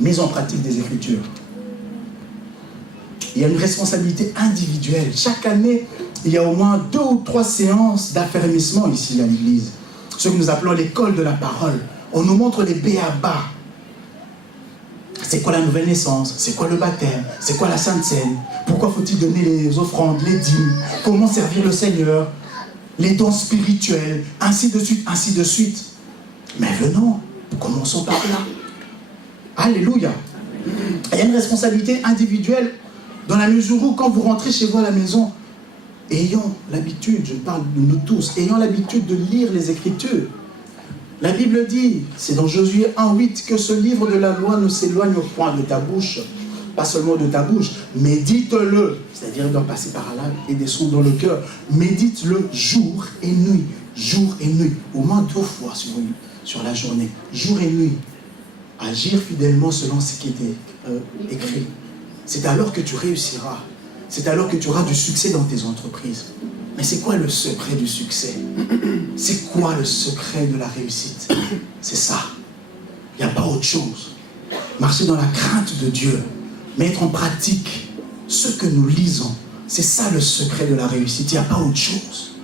Mise en pratique des Écritures. Il y a une responsabilité individuelle. Chaque année, il y a au moins 2 ou 3 séances d'affermissement ici à l'église. Ce que nous appelons l'école de la parole. On nous montre les b.a.-ba. C'est quoi la nouvelle naissance? C'est quoi le baptême? C'est quoi la Sainte Seine? Pourquoi faut-il donner les offrandes, les dîmes? Comment servir le Seigneur? Les dons spirituels, ainsi de suite, ainsi de suite. Mais venons, commençons par là. Alléluia. Il y a une responsabilité individuelle dans la mesure où quand vous rentrez chez vous à la maison, ayons l'habitude, je parle de nous tous, ayons l'habitude de lire les Écritures. La Bible dit, c'est dans Josué 1:8, que ce livre de la loi ne s'éloigne point de ta bouche, pas seulement de ta bouche, médite-le, c'est-à-dire il doit passer par là et descendre dans le cœur, médite-le jour et nuit. jour et nuit, au moins 2 fois sur la journée, jour et nuit, agir fidèlement selon ce qui était écrit. C'est alors que tu réussiras. C'est alors que tu auras du succès dans tes entreprises. Mais c'est quoi le secret du succès? C'est quoi le secret de la réussite? C'est ça. Il n'y a pas autre chose. Marcher dans la crainte de Dieu, mettre en pratique ce que nous lisons, c'est ça le secret de la réussite. Il n'y a pas autre chose.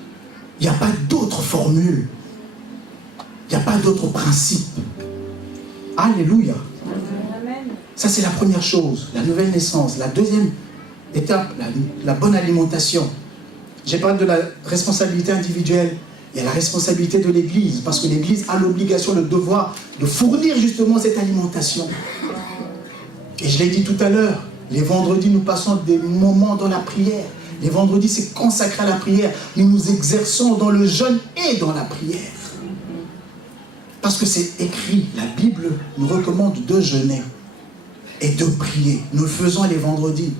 Il n'y a pas d'autre formule. Il n'y a pas d'autre principe. Alléluia. Ça, c'est la première chose, la nouvelle naissance. La deuxième étape, la bonne alimentation. J'ai parlé de la responsabilité individuelle. Il y a la responsabilité de l'Église, parce que l'Église a l'obligation, le devoir de fournir justement cette alimentation. Et je l'ai dit tout à l'heure, les vendredis, nous passons des moments dans la prière. Les vendredis, c'est consacré à la prière. Nous nous exerçons dans le jeûne et dans la prière. Parce que c'est écrit, la Bible nous recommande de jeûner et de prier. Nous le faisons les vendredis.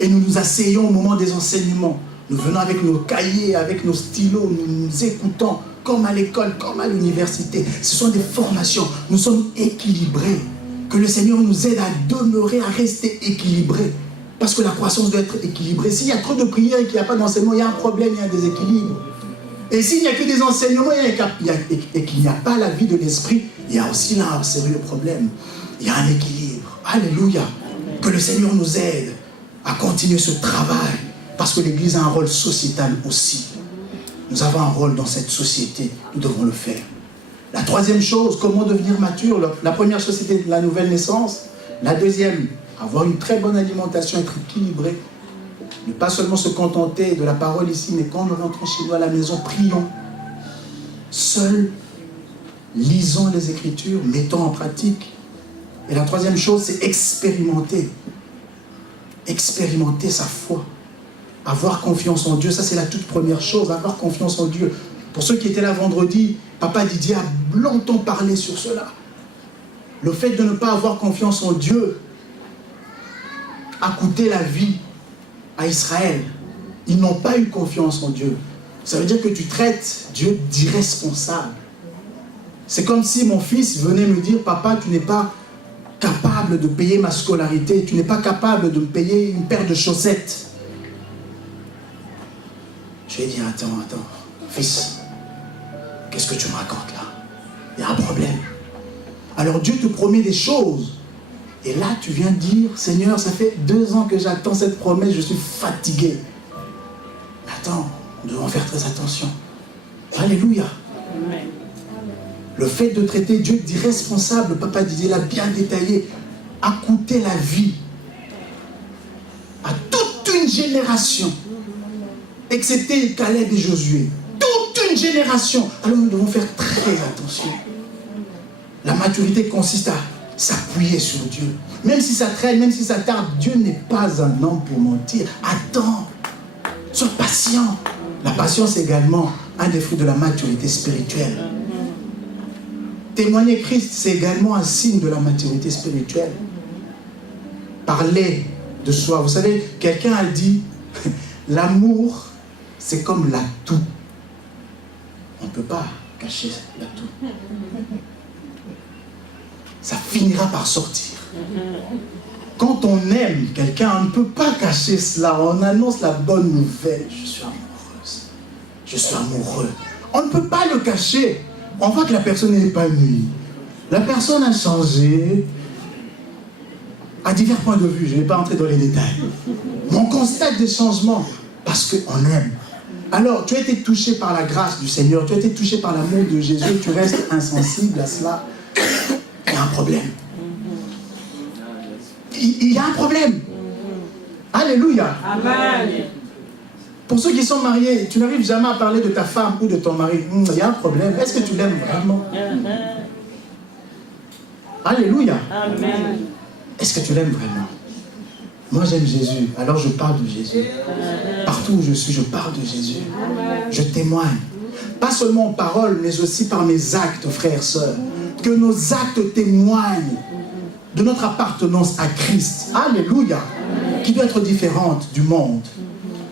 Et nous nous asseyons au moment des enseignements. Nous venons avec nos cahiers, avec nos stylos, nous nous écoutons comme à l'école, comme à l'université. Ce sont des formations. Nous sommes équilibrés. Que le Seigneur nous aide à demeurer, à rester équilibrés. Parce que la croissance doit être équilibrée. S'il y a trop de prières et qu'il n'y a pas d'enseignement, il y a un problème, il y a un déséquilibre. Et s'il n'y a que des enseignements et qu'il n'y a pas la vie de l'esprit, il y a aussi là un sérieux problème. Il y a un équilibre. Alléluia. Que le Seigneur nous aide à continuer ce travail. Parce que l'Église a un rôle sociétal aussi. Nous avons un rôle dans cette société. Nous devons le faire. La troisième chose, comment devenir mature? La première chose, c'était la nouvelle naissance. La deuxième, avoir une très bonne alimentation, être équilibré. Ne pas seulement se contenter de la parole ici, mais quand nous rentrons chez nous à la maison, prions. Seuls, lisons les Écritures, mettons en pratique. Et la troisième chose, c'est expérimenter. Expérimenter sa foi. Avoir confiance en Dieu, ça c'est la toute première chose, avoir confiance en Dieu. Pour ceux qui étaient là vendredi, Papa Didier a longtemps parlé sur cela. Le fait de ne pas avoir confiance en Dieu a coûté la vie à Israël. Ils n'ont pas eu confiance en Dieu. Ça veut dire que tu traites Dieu d'irresponsable. C'est comme si mon fils venait me dire, papa, tu n'es pas capable de payer ma scolarité, tu n'es pas capable de me payer une paire de chaussettes. Je lui ai dit, attends, fils, qu'est-ce que tu me racontes là? Il y a un problème. Alors Dieu te promet des choses. Et là, tu viens dire, Seigneur, ça fait 2 ans que j'attends cette promesse, je suis fatigué. Mais attends, nous devons faire très attention. Alléluia. Amen. Le fait de traiter Dieu d'irresponsable, Papa Didier l'a bien détaillé, a coûté la vie à toute une génération, excepté Caleb et Josué. Toute une génération. Alors nous devons faire très attention. La maturité consiste à s'appuyer sur Dieu. Même si ça traîne, même si ça tarde, Dieu n'est pas un homme pour mentir. Attends. Sois patient. La patience est également un des fruits de la maturité spirituelle. Témoigner Christ, c'est également un signe de la maturité spirituelle. Parler de soi. Vous savez, quelqu'un a dit, l'amour, c'est comme l'atout. On ne peut pas cacher l'atout. Ça finira par sortir. Quand on aime quelqu'un, on ne peut pas cacher cela. On annonce la bonne nouvelle. Je suis amoureuse. Je suis amoureux. On ne peut pas le cacher. On voit que la personne n'est pas épanouie. La personne a changé à divers points de vue. Je ne vais pas entrer dans les détails. Mais on constate des changements parce qu'on aime. Alors, tu as été touché par la grâce du Seigneur. Tu as été touché par l'amour de Jésus. Tu restes insensible à cela. Il y a un problème. Il y a un problème. Alléluia. Amen. Pour ceux qui sont mariés, tu n'arrives jamais à parler de ta femme ou de ton mari. Il y a un problème. Est-ce que tu l'aimes vraiment? Alléluia. Amen. Est-ce que tu l'aimes vraiment? Moi, j'aime Jésus. Alors, je parle de Jésus. Partout où je suis, je parle de Jésus. Je témoigne. Pas seulement en parole, mais aussi par mes actes, frères et sœurs. Que nos actes témoignent de notre appartenance à Christ. Alléluia. Qui doit être différente du monde.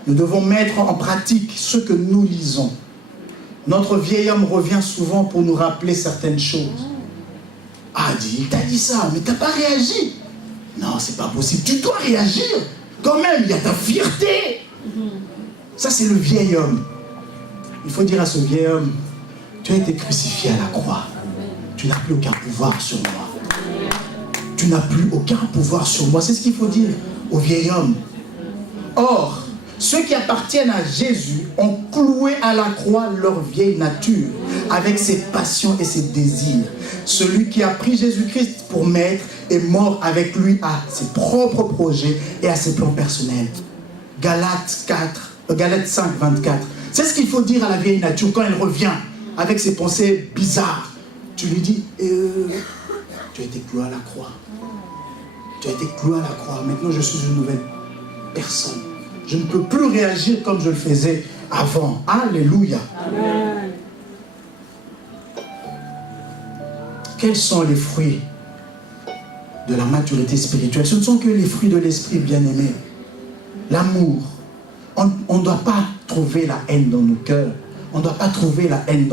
Nous devons mettre en pratique ce que nous lisons. notre vieil homme revient souvent pour nous rappeler certaines choses. Ah, il t'a dit ça, mais tu n'as pas réagi. Non, c'est pas possible. Tu dois réagir. Quand même, il y a ta fierté. Ça, c'est le vieil homme. Il faut dire à ce vieil homme, tu as été crucifié à la croix. Tu n'as plus aucun pouvoir sur moi. Tu n'as plus aucun pouvoir sur moi. C'est ce qu'il faut dire au vieil homme. Or, ceux qui appartiennent à Jésus ont cloué à la croix leur vieille nature avec ses passions et ses désirs. Celui qui a pris Jésus-Christ pour maître est mort avec lui à ses propres projets et à ses plans personnels. Galates 5, 24. C'est ce qu'il faut dire à la vieille nature quand elle revient avec ses pensées bizarres. Tu lui dis, tu as été cloué à la croix. Tu as été cloué à la croix. Maintenant, je suis une nouvelle personne. Je ne peux plus réagir comme je le faisais avant. Alléluia. Amen. Quels sont les fruits de la maturité spirituelle? Ce ne sont que les fruits de l'esprit, bien-aimé. L'amour. On ne doit pas trouver la haine dans nos cœurs. On ne doit pas trouver la haine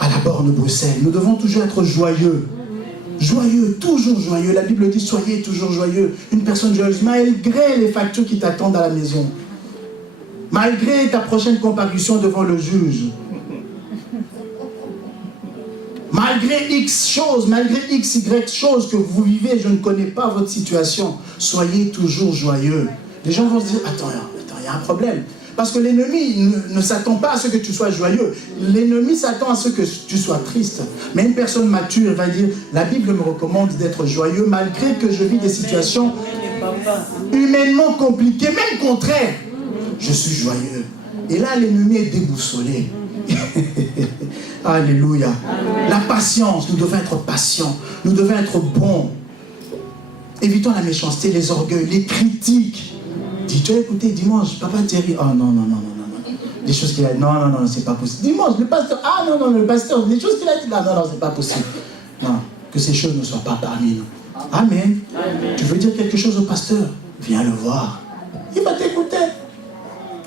à la borne de Bruxelles. Nous devons toujours être joyeux. Joyeux, toujours joyeux. La Bible dit, soyez toujours joyeux. Une personne joyeuse, malgré les factures qui t'attendent à la maison. Malgré ta prochaine comparution devant le juge. Malgré X choses, malgré X, Y choses que vous vivez, je ne connais pas votre situation. Soyez toujours joyeux. Les gens vont se dire, attends, il y a un problème. Parce que l'ennemi ne s'attend pas à ce que tu sois joyeux. L'ennemi s'attend à ce que tu sois triste. Mais une personne mature va dire, la Bible me recommande d'être joyeux malgré que je vis des situations humainement compliquées, même contraires. Je suis joyeux. Et là, l'ennemi est déboussolé. Alléluia. La patience, nous devons être patients. Nous devons être bons. Évitons la méchanceté, les orgueils, les critiques. Dis, tu as écouté dimanche, papa Thierry. Oh non. Les choses qu'il a dit, non, c'est pas possible. Dimanche, le pasteur, le pasteur, les choses qu'il a dit, non, c'est pas possible. Non, que ces choses ne soient pas parmi nous. Amen. Tu veux dire quelque chose au pasteur? Viens le voir. Il va t'écouter.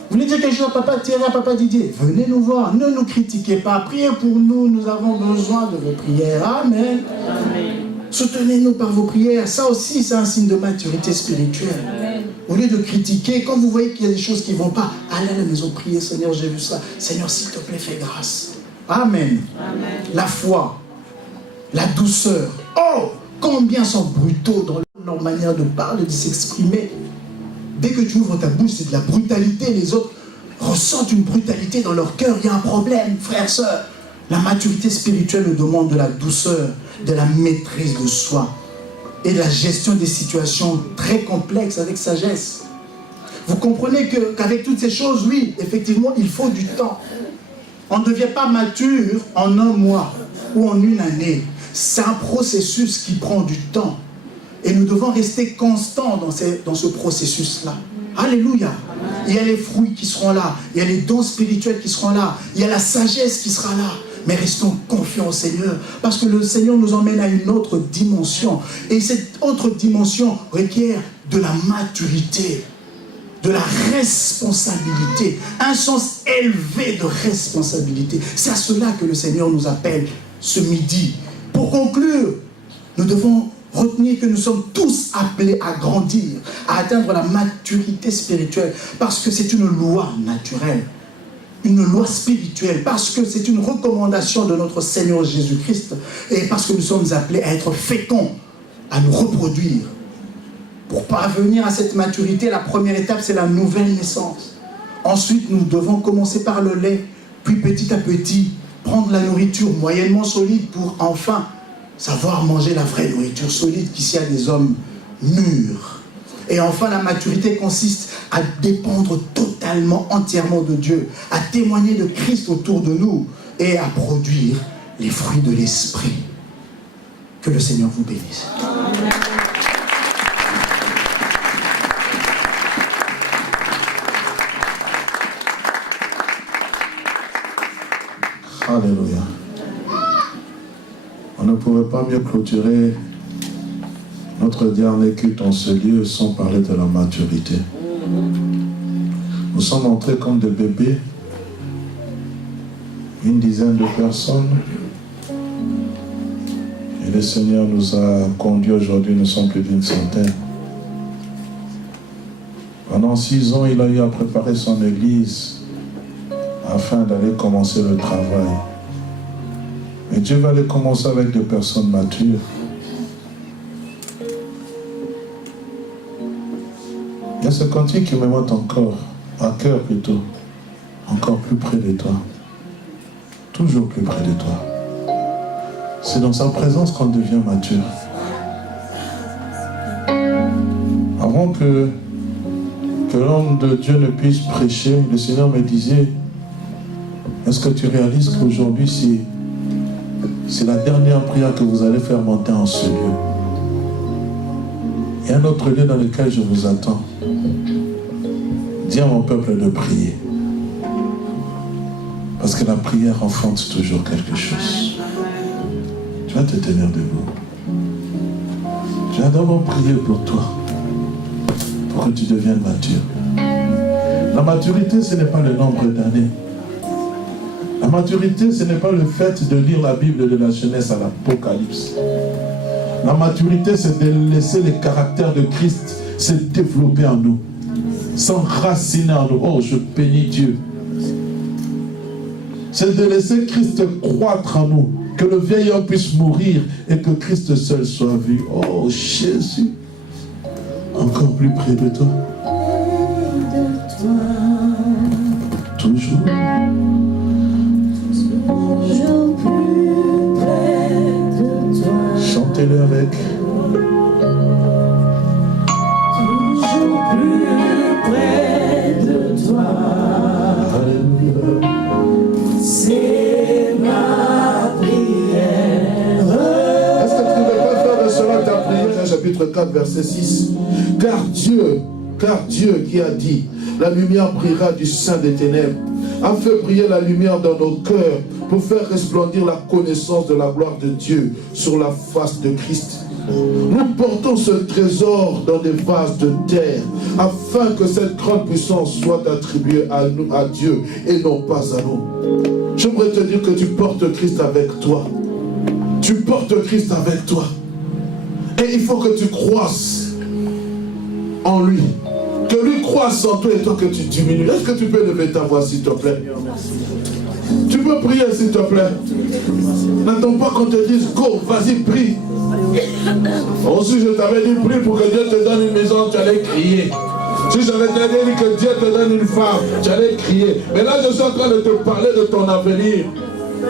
Vous voulez dire quelque chose à papa Thierry, à papa Didier? Venez nous voir. Ne nous critiquez pas. Priez pour nous. Nous avons besoin de vos prières. Amen. Soutenez-nous par vos prières. Ça aussi, c'est un signe de maturité spirituelle. Amen. Au lieu de critiquer, quand vous voyez qu'il y a des choses qui ne vont pas, allez à la maison prier. Seigneur, j'ai vu ça. Seigneur, s'il te plaît, fais grâce. Amen. La foi, la douceur. Oh, combien sont brutaux dans leur manière de parler, de s'exprimer. Dès que tu ouvres ta bouche, c'est de la brutalité. Les autres ressentent une brutalité dans leur cœur. Il y a un problème, frères, sœurs. La maturité spirituelle nous demande de la douceur, de la maîtrise de soi et de la gestion des situations très complexes avec sagesse. Vous comprenez qu'avec toutes ces choses, oui, effectivement, il faut du temps. On ne devient pas mature en un mois ou en une année. C'est un processus qui prend du temps. Et nous devons rester constants dans ce processus-là. Alléluia. Il y a les fruits qui seront là. Il y a les dons spirituels qui seront là. Il y a la sagesse qui sera là. Mais restons confiants au Seigneur. Parce que le Seigneur nous emmène à une autre dimension. Et cette autre dimension requiert de la maturité, de la responsabilité. Un sens élevé de responsabilité. C'est à cela que le Seigneur nous appelle ce midi. Pour conclure, nous devons retenir que nous sommes tous appelés à grandir, à atteindre la maturité spirituelle, parce que c'est une loi naturelle, une loi spirituelle, parce que c'est une recommandation de notre Seigneur Jésus-Christ, et parce que nous sommes appelés à être féconds, à nous reproduire. Pour parvenir à cette maturité, la première étape, c'est la nouvelle naissance. Ensuite, nous devons commencer par le lait, puis petit à petit, prendre la nourriture moyennement solide pour enfin savoir manger la vraie nourriture solide qu'ici y a des hommes mûrs. Et enfin, la maturité consiste à dépendre totalement, entièrement de Dieu, à témoigner de Christ autour de nous et à produire les fruits de l'Esprit. Que le Seigneur vous bénisse. Alléluia. On ne pourrait pas mieux clôturer notre dernier culte en ce lieu sans parler de la maturité. Nous sommes entrés comme des bébés une dizaine de personnes. Et le Seigneur nous a conduits aujourd'hui, nous sommes plus d'une centaine. Pendant 6 ans, il a eu à préparer son église afin d'aller commencer le travail. Mais Dieu va aller commencer avec des personnes matures. Il y a ce cantique qui me monte encore, à cœur plutôt, encore plus près de toi. Toujours plus près de toi. C'est dans sa présence qu'on devient mature. Avant que l'homme de Dieu ne puisse prêcher, le Seigneur me disait, est-ce que tu réalises qu'aujourd'hui c'est la dernière prière que vous allez faire monter en ce lieu? Il y a un autre lieu dans lequel je vous attends. Dis à mon peuple de prier. Parce que la prière enfante toujours quelque chose. Tu vas te tenir debout. Je vais d'abord prier pour toi. Pour que tu deviennes mature. La maturité, ce n'est pas le nombre d'années. La maturité, ce n'est pas le fait de lire la Bible de la Genèse à l'Apocalypse. La maturité, c'est de laisser le caractère de Christ se développer en nous. S'enraciner en nous. Oh, je bénis Dieu. C'est de laisser Christ croître en nous. Que le vieil homme puisse mourir et que Christ seul soit vu. Oh, Jésus. Encore plus près de toi. Toujours. Chantez-le avec. Toujours plus près de toi. Alléluia. C'est ma prière. Est-ce que tu ne veux pas faire de cela ta prière? Chapitre 4, verset 6. Car Dieu qui a dit, la lumière brillera du sein des ténèbres, a fait briller la lumière dans nos cœurs pour faire resplendir la connaissance de la gloire de Dieu sur la face de Christ. Nous portons ce trésor dans des vases de terre afin que cette grande puissance soit attribuée à nous, à Dieu et non pas à nous. J'aimerais te dire que tu portes Christ avec toi. Tu portes Christ avec toi. Et il faut que tu croisses en lui. Que lui croisse en toi et toi que tu diminues. Est-ce que tu peux lever ta voix s'il te plaît? Tu peux prier s'il te plaît. N'attends pas qu'on te dise go, vas-y prie. Aussi je t'avais dit prie pour que Dieu te donne une maison, tu allais crier. Si j'avais dit que Dieu te donne une femme, tu allais crier. Mais là je suis en train de te parler de ton avenir.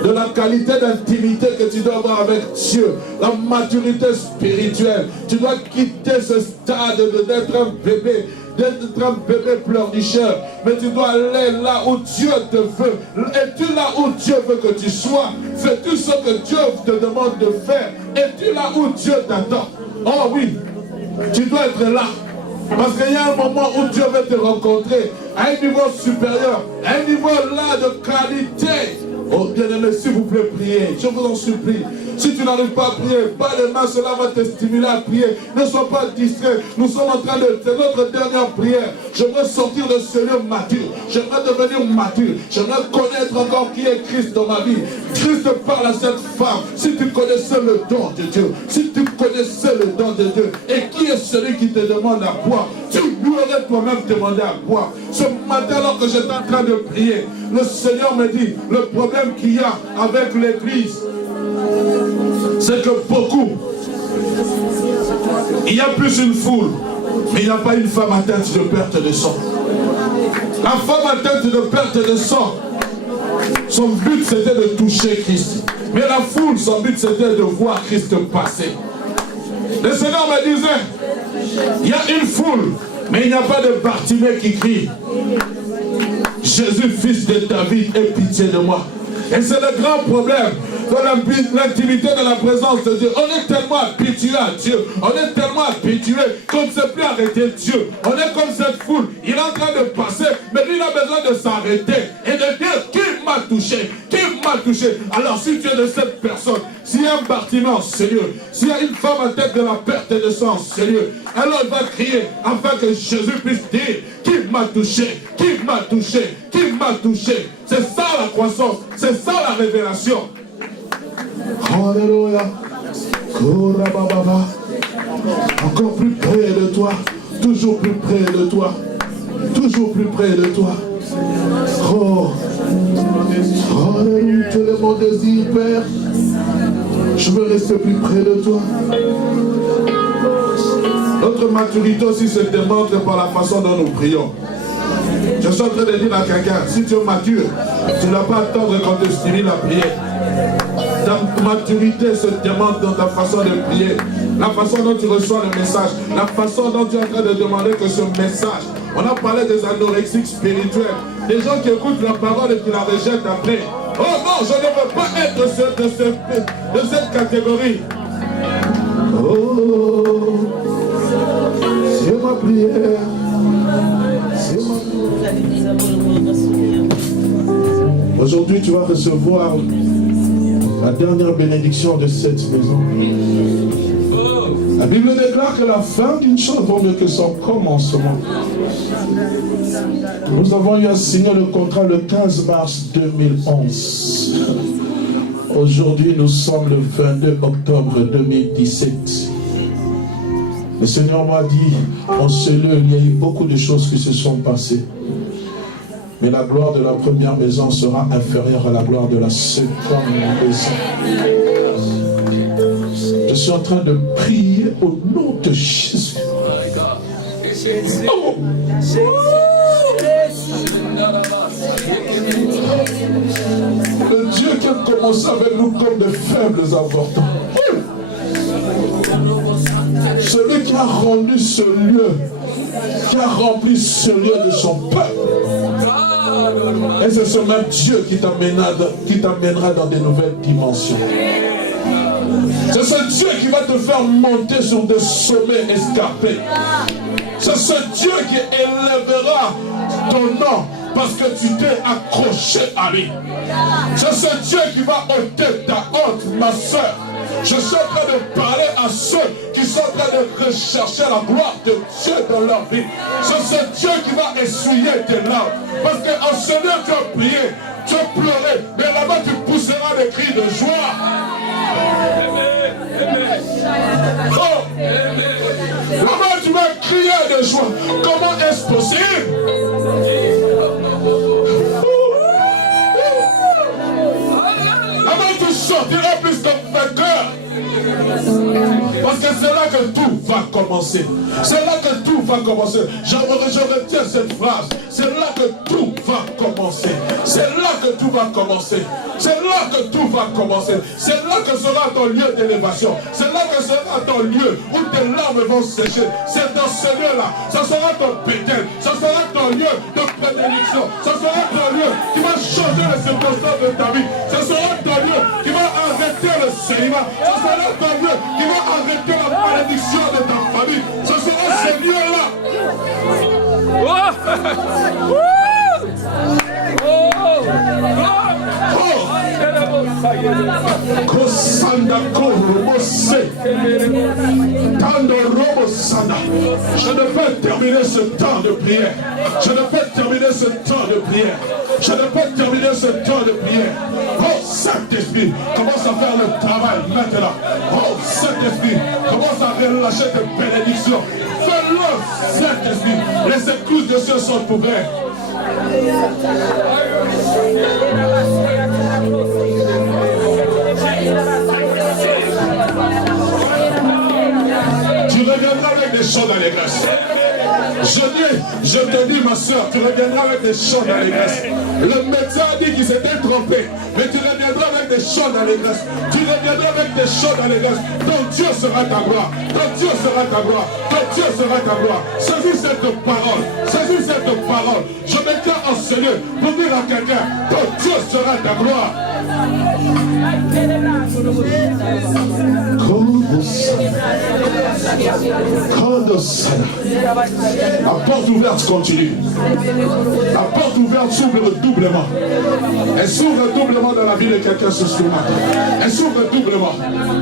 De la qualité d'intimité que tu dois avoir avec Dieu, la maturité spirituelle. Tu dois quitter ce stade d'être un bébé pleurnicheur, mais tu dois aller là où Dieu te veut. Es-tu là où Dieu veut que tu sois? Fais-tu ce que Dieu te demande de faire? Es-tu là où Dieu t'attend? Oh oui, tu dois être là. Parce qu'il y a un moment où Dieu veut te rencontrer à un niveau supérieur, à un niveau là de qualité. Oh bien-aimé, s'il vous plaît, priez. Je vous en supplie. Si tu n'arrives pas à prier, pas les mains, cela va te stimuler à prier. Ne sois pas distrait. Nous sommes en train de... C'est notre dernière prière. J'aimerais sortir de ce lieu mature. J'aimerais devenir mature. J'aimerais connaître encore qui est Christ dans ma vie. Christ parle à cette femme. Si tu connaissais le don de Dieu, si tu connaissais le don de Dieu, et qui est celui qui te demande à boire, tu lui aurais toi-même demandé à boire. Ce matin, alors que j'étais en train de prier, le Seigneur me dit, le problème qu'il y a avec l'église, c'est que beaucoup, il y a plus une foule, mais il n'y a pas une femme atteinte de perte de sang. La femme atteinte de perte de sang, son but c'était de toucher Christ. Mais la foule, son but c'était de voir Christ passer. Le Seigneur me disait, il y a une foule, mais il n'y a pas de Bartimée qui crie, Jésus, fils de David, aie pitié de moi. Et c'est le grand problème dans l'intimité de la présence de Dieu. On est tellement habitué à Dieu, on est tellement habitué qu'on ne sait plus arrêter Dieu. On est comme cette foule, il est en train de passer, mais lui il a besoin de s'arrêter et de dire qui m'a touché, qui m'a touché. Alors si tu es de cette personne, s'il y a un bâtiment, Seigneur, s'il y a une femme à tête de la perte de sang, Seigneur, alors il va crier afin que Jésus puisse dire qui m'a touché, qui m'a touché, qui m'a touché. C'est ça la croissance, c'est ça la révélation. Alléluia. Encore plus près de toi, toujours plus près de toi, toujours plus près de toi. Oh, alléluia, tel est mon désir, Père. Je veux rester plus près de toi. Notre maturité aussi se démontre par la façon dont nous prions. Je suis en train de dire à quelqu'un, si tu es mature, tu ne dois pas attendre qu'on te stimule la prière. Ta maturité se demande dans ta façon de prier, la façon dont tu reçois le message, la façon dont tu es en train de demander que ce message. On a parlé des anorexiques spirituels, des gens qui écoutent la parole et qui la rejettent après. Oh non, je ne veux pas être de cette catégorie. Oh, c'est ma prière. Aujourd'hui, tu vas recevoir la dernière bénédiction de cette maison. La Bible déclare que la fin d'une chose vaut mieux que son commencement. Nous avons eu à signer le contrat le 15 mars 2011. Aujourd'hui, nous sommes le 22 octobre 2017. Le Seigneur m'a dit, en ce lieu, il y a eu beaucoup de choses qui se sont passées. Mais la gloire de la première maison sera inférieure à la gloire de la seconde maison. Je suis en train de prier au nom de Jésus. Oh. Le Dieu qui a commencé avec nous comme de faibles avortants. Celui qui a rendu ce lieu, qui a rempli ce lieu de son peuple. Et c'est ce même Dieu qui t'amènera dans des nouvelles dimensions. C'est ce Dieu qui va te faire monter sur des sommets escarpés. C'est ce Dieu qui élèvera ton nom parce que tu t'es accroché à lui. C'est ce Dieu qui va ôter ta honte, ma soeur. Je suis en train de parler à ceux qui sont en train de rechercher la gloire de Dieu dans leur vie. C'est ce Dieu qui va essuyer tes larmes. Parce qu'en ce lieu, tu as prié, tu as pleuré, mais là-bas, tu pousseras des cris de joie. Oh. Là-bas, tu vas crier de joie. Comment est-ce possible? Là-bas, tu sortiras plus comme vainqueur. Parce que c'est là que tout va commencer. C'est là que tout va commencer. Je retiens cette phrase. C'est là que tout va commencer. C'est là que tout va commencer. C'est là que tout va commencer. C'est là que sera ton lieu d'élévation. C'est là que sera ton lieu où tes larmes vont sécher. C'est dans ce lieu-là. Ça sera ton Bethel. Ça sera ton lieu de prédilection. Ça sera ton lieu qui va changer les circonstances de ta vie. Ça sera ton lieu qui va arrêter le célibat. Ça sera ton lieu qui va arrêter la malédiction de ta famille. Ce sera ce lieu-là. Je ne peux terminer ce temps de prière. Je ne peux terminer ce temps de prière. Je ne peux terminer ce temps de prière. Oh Saint-Esprit, commence à faire le travail maintenant. Oh Saint-Esprit, commence à relâcher tes bénédictions. Fais-le, Saint-Esprit. Les écluses de cieux sont ouvertes. Tu reviendras avec des chants d'allégresse. Je te dis, ma soeur, tu reviendras avec des chants d'allégresse. Le médecin a dit qu'il s'était trompé, mais tu reviendras avec des chants d'allégresse. Tu reviendras avec des chants d'allégresse. Ton Dieu sera ta gloire. Ton Dieu sera ta gloire. Ton Dieu sera ta gloire. Saisis cette parole. Saisis cette parole. Je m'éclaire en ce lieu pour dire à quelqu'un, ton Dieu sera ta gloire. La porte ouverte continue. La porte ouverte s'ouvre doublement. Elle s'ouvre doublement dans la vie de quelqu'un ce soir. Elle s'ouvre doublement.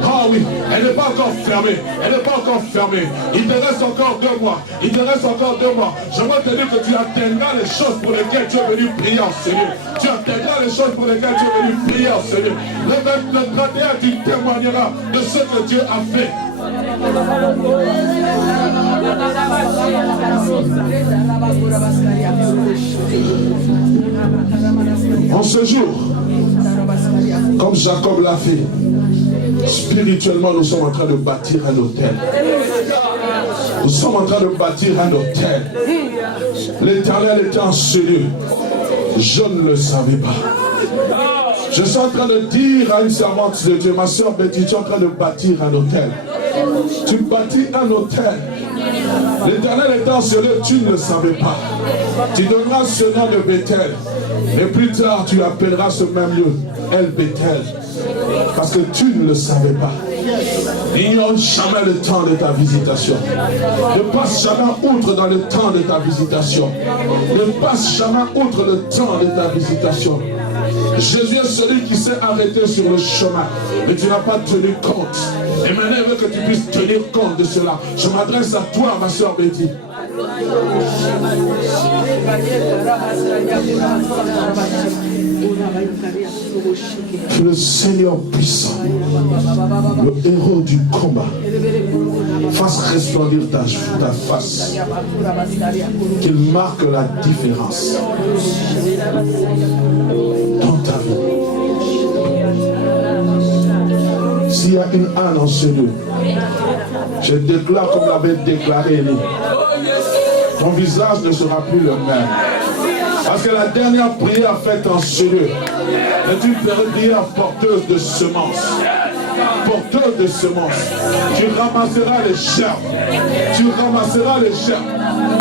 Ah oui, elle n'est pas encore fermée. Elle n'est pas encore fermée. Il te reste encore 2 mois. Il te reste encore 2 mois. J'aimerais te dire que tu atteindras les choses pour lesquelles tu es venu prier en Seigneur. Tu atteindras les choses pour lesquelles tu es venu prier en Seigneur. Le 31, tu témoigneras de ce que Dieu a fait. En ce jour, comme Jacob l'a fait, spirituellement, nous sommes en train de bâtir un hôtel. Nous sommes en train de bâtir un hôtel. L'Éternel était en ce lieu. Je ne le savais pas. Je suis en train de dire à une servante de Dieu, ma soeur Betty, tu es en train de bâtir un hôtel. Tu bâtis un hôtel. L'Éternel étant sur eux, tu ne le savais pas. Tu donneras ce nom de Bethel. Et plus tard, tu appelleras ce même lieu El Bethel. Parce que tu ne le savais pas. N'ignore jamais le temps de ta visitation. Ne passe jamais outre dans le temps de ta visitation. Ne passe jamais outre le temps de ta visitation. Jésus est celui qui s'est arrêté sur le chemin, mais tu n'as pas tenu compte. Et maintenant, il veut que tu puisses tenir compte de cela. Je m'adresse à toi, ma soeur Betty. Que le Seigneur puissant, le héros du combat, fasse resplendir ta face, qu'il marque la différence dans ta vie. S'il y a une âne en ce lieu, je déclare comme l'avait déclaré Élie, ton visage ne sera plus le même. Parce que la dernière prière faite en ce lieu est une prière porteuse de semences. Porteuse de semences. Tu ramasseras les gerbes. Tu ramasseras les gerbes.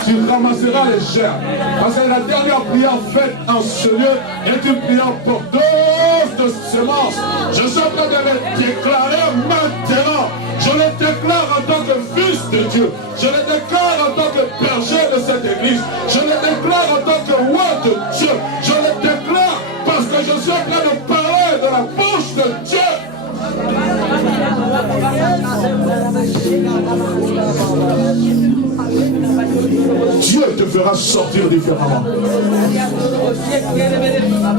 Tu ramasseras les gerbes. Parce que la dernière prière faite en ce lieu est une prière porteuse de semences. Je suis en train de le déclarer maintenant. Je le déclare en tant que fils de Dieu. Je le déclare en tant que berger de cette église. Je le déclare en tant que roi de Dieu. Je le déclare parce que je suis en train de parler de la bouche de Dieu. Dieu te fera sortir différemment.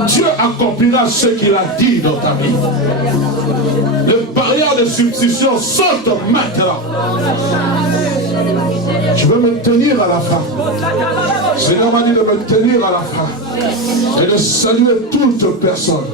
Dieu accomplira ce qu'il a dit dans ta vie. Les barrières de substitution sortent maintenant. Je veux me tenir à la fin. Le Seigneur m'a dit de me tenir à la fin et de saluer toute personne.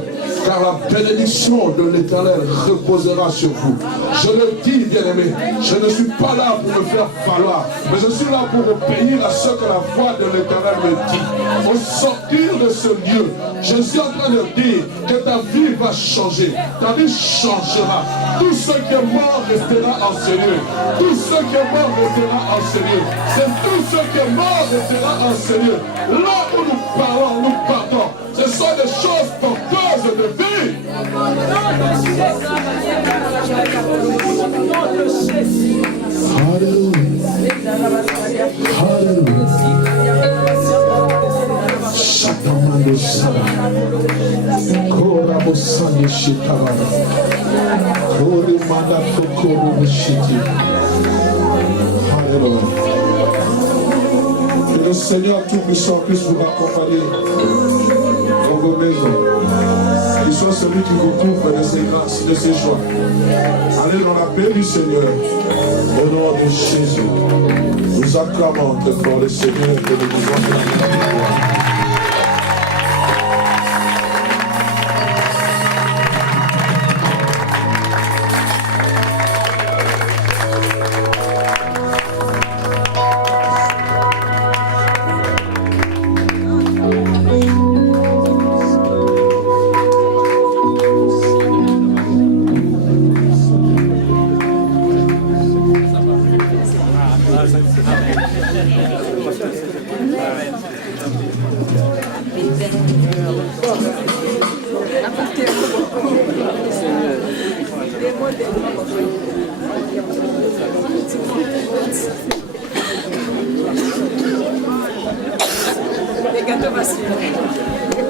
Car la bénédiction de l'Éternel reposera sur vous. Je le dis, bien-aimé, je ne suis pas là pour me faire valoir, mais je suis là pour obéir à ce que la voix de l'Éternel me dit. Au sortir de ce lieu, je suis en train de dire que ta vie va changer, ta vie changera. Tout ce qui est mort restera en ce lieu. Tout ce qui est mort restera en ce lieu. C'est tout ce qui est mort restera en ce lieu. Là où nous parlons, nous partons. Ce sont des choses porteuses de vie. Alléluia. Alléluia. Shatamando Saba. Korabo Sani Shitabara. Kori Manda Fukoro Shiti. Alléluia. Que le Seigneur Tout-Puissant puisse vous accompagner dans vos maisons. Qu'il soit celui qui vous couvre de ses grâces, de ses joies. Allez dans la paix du Seigneur. Au nom de Jésus. Nous acclamons devant le Seigneur et nous disons la gloire. les gâteaux vont suivre.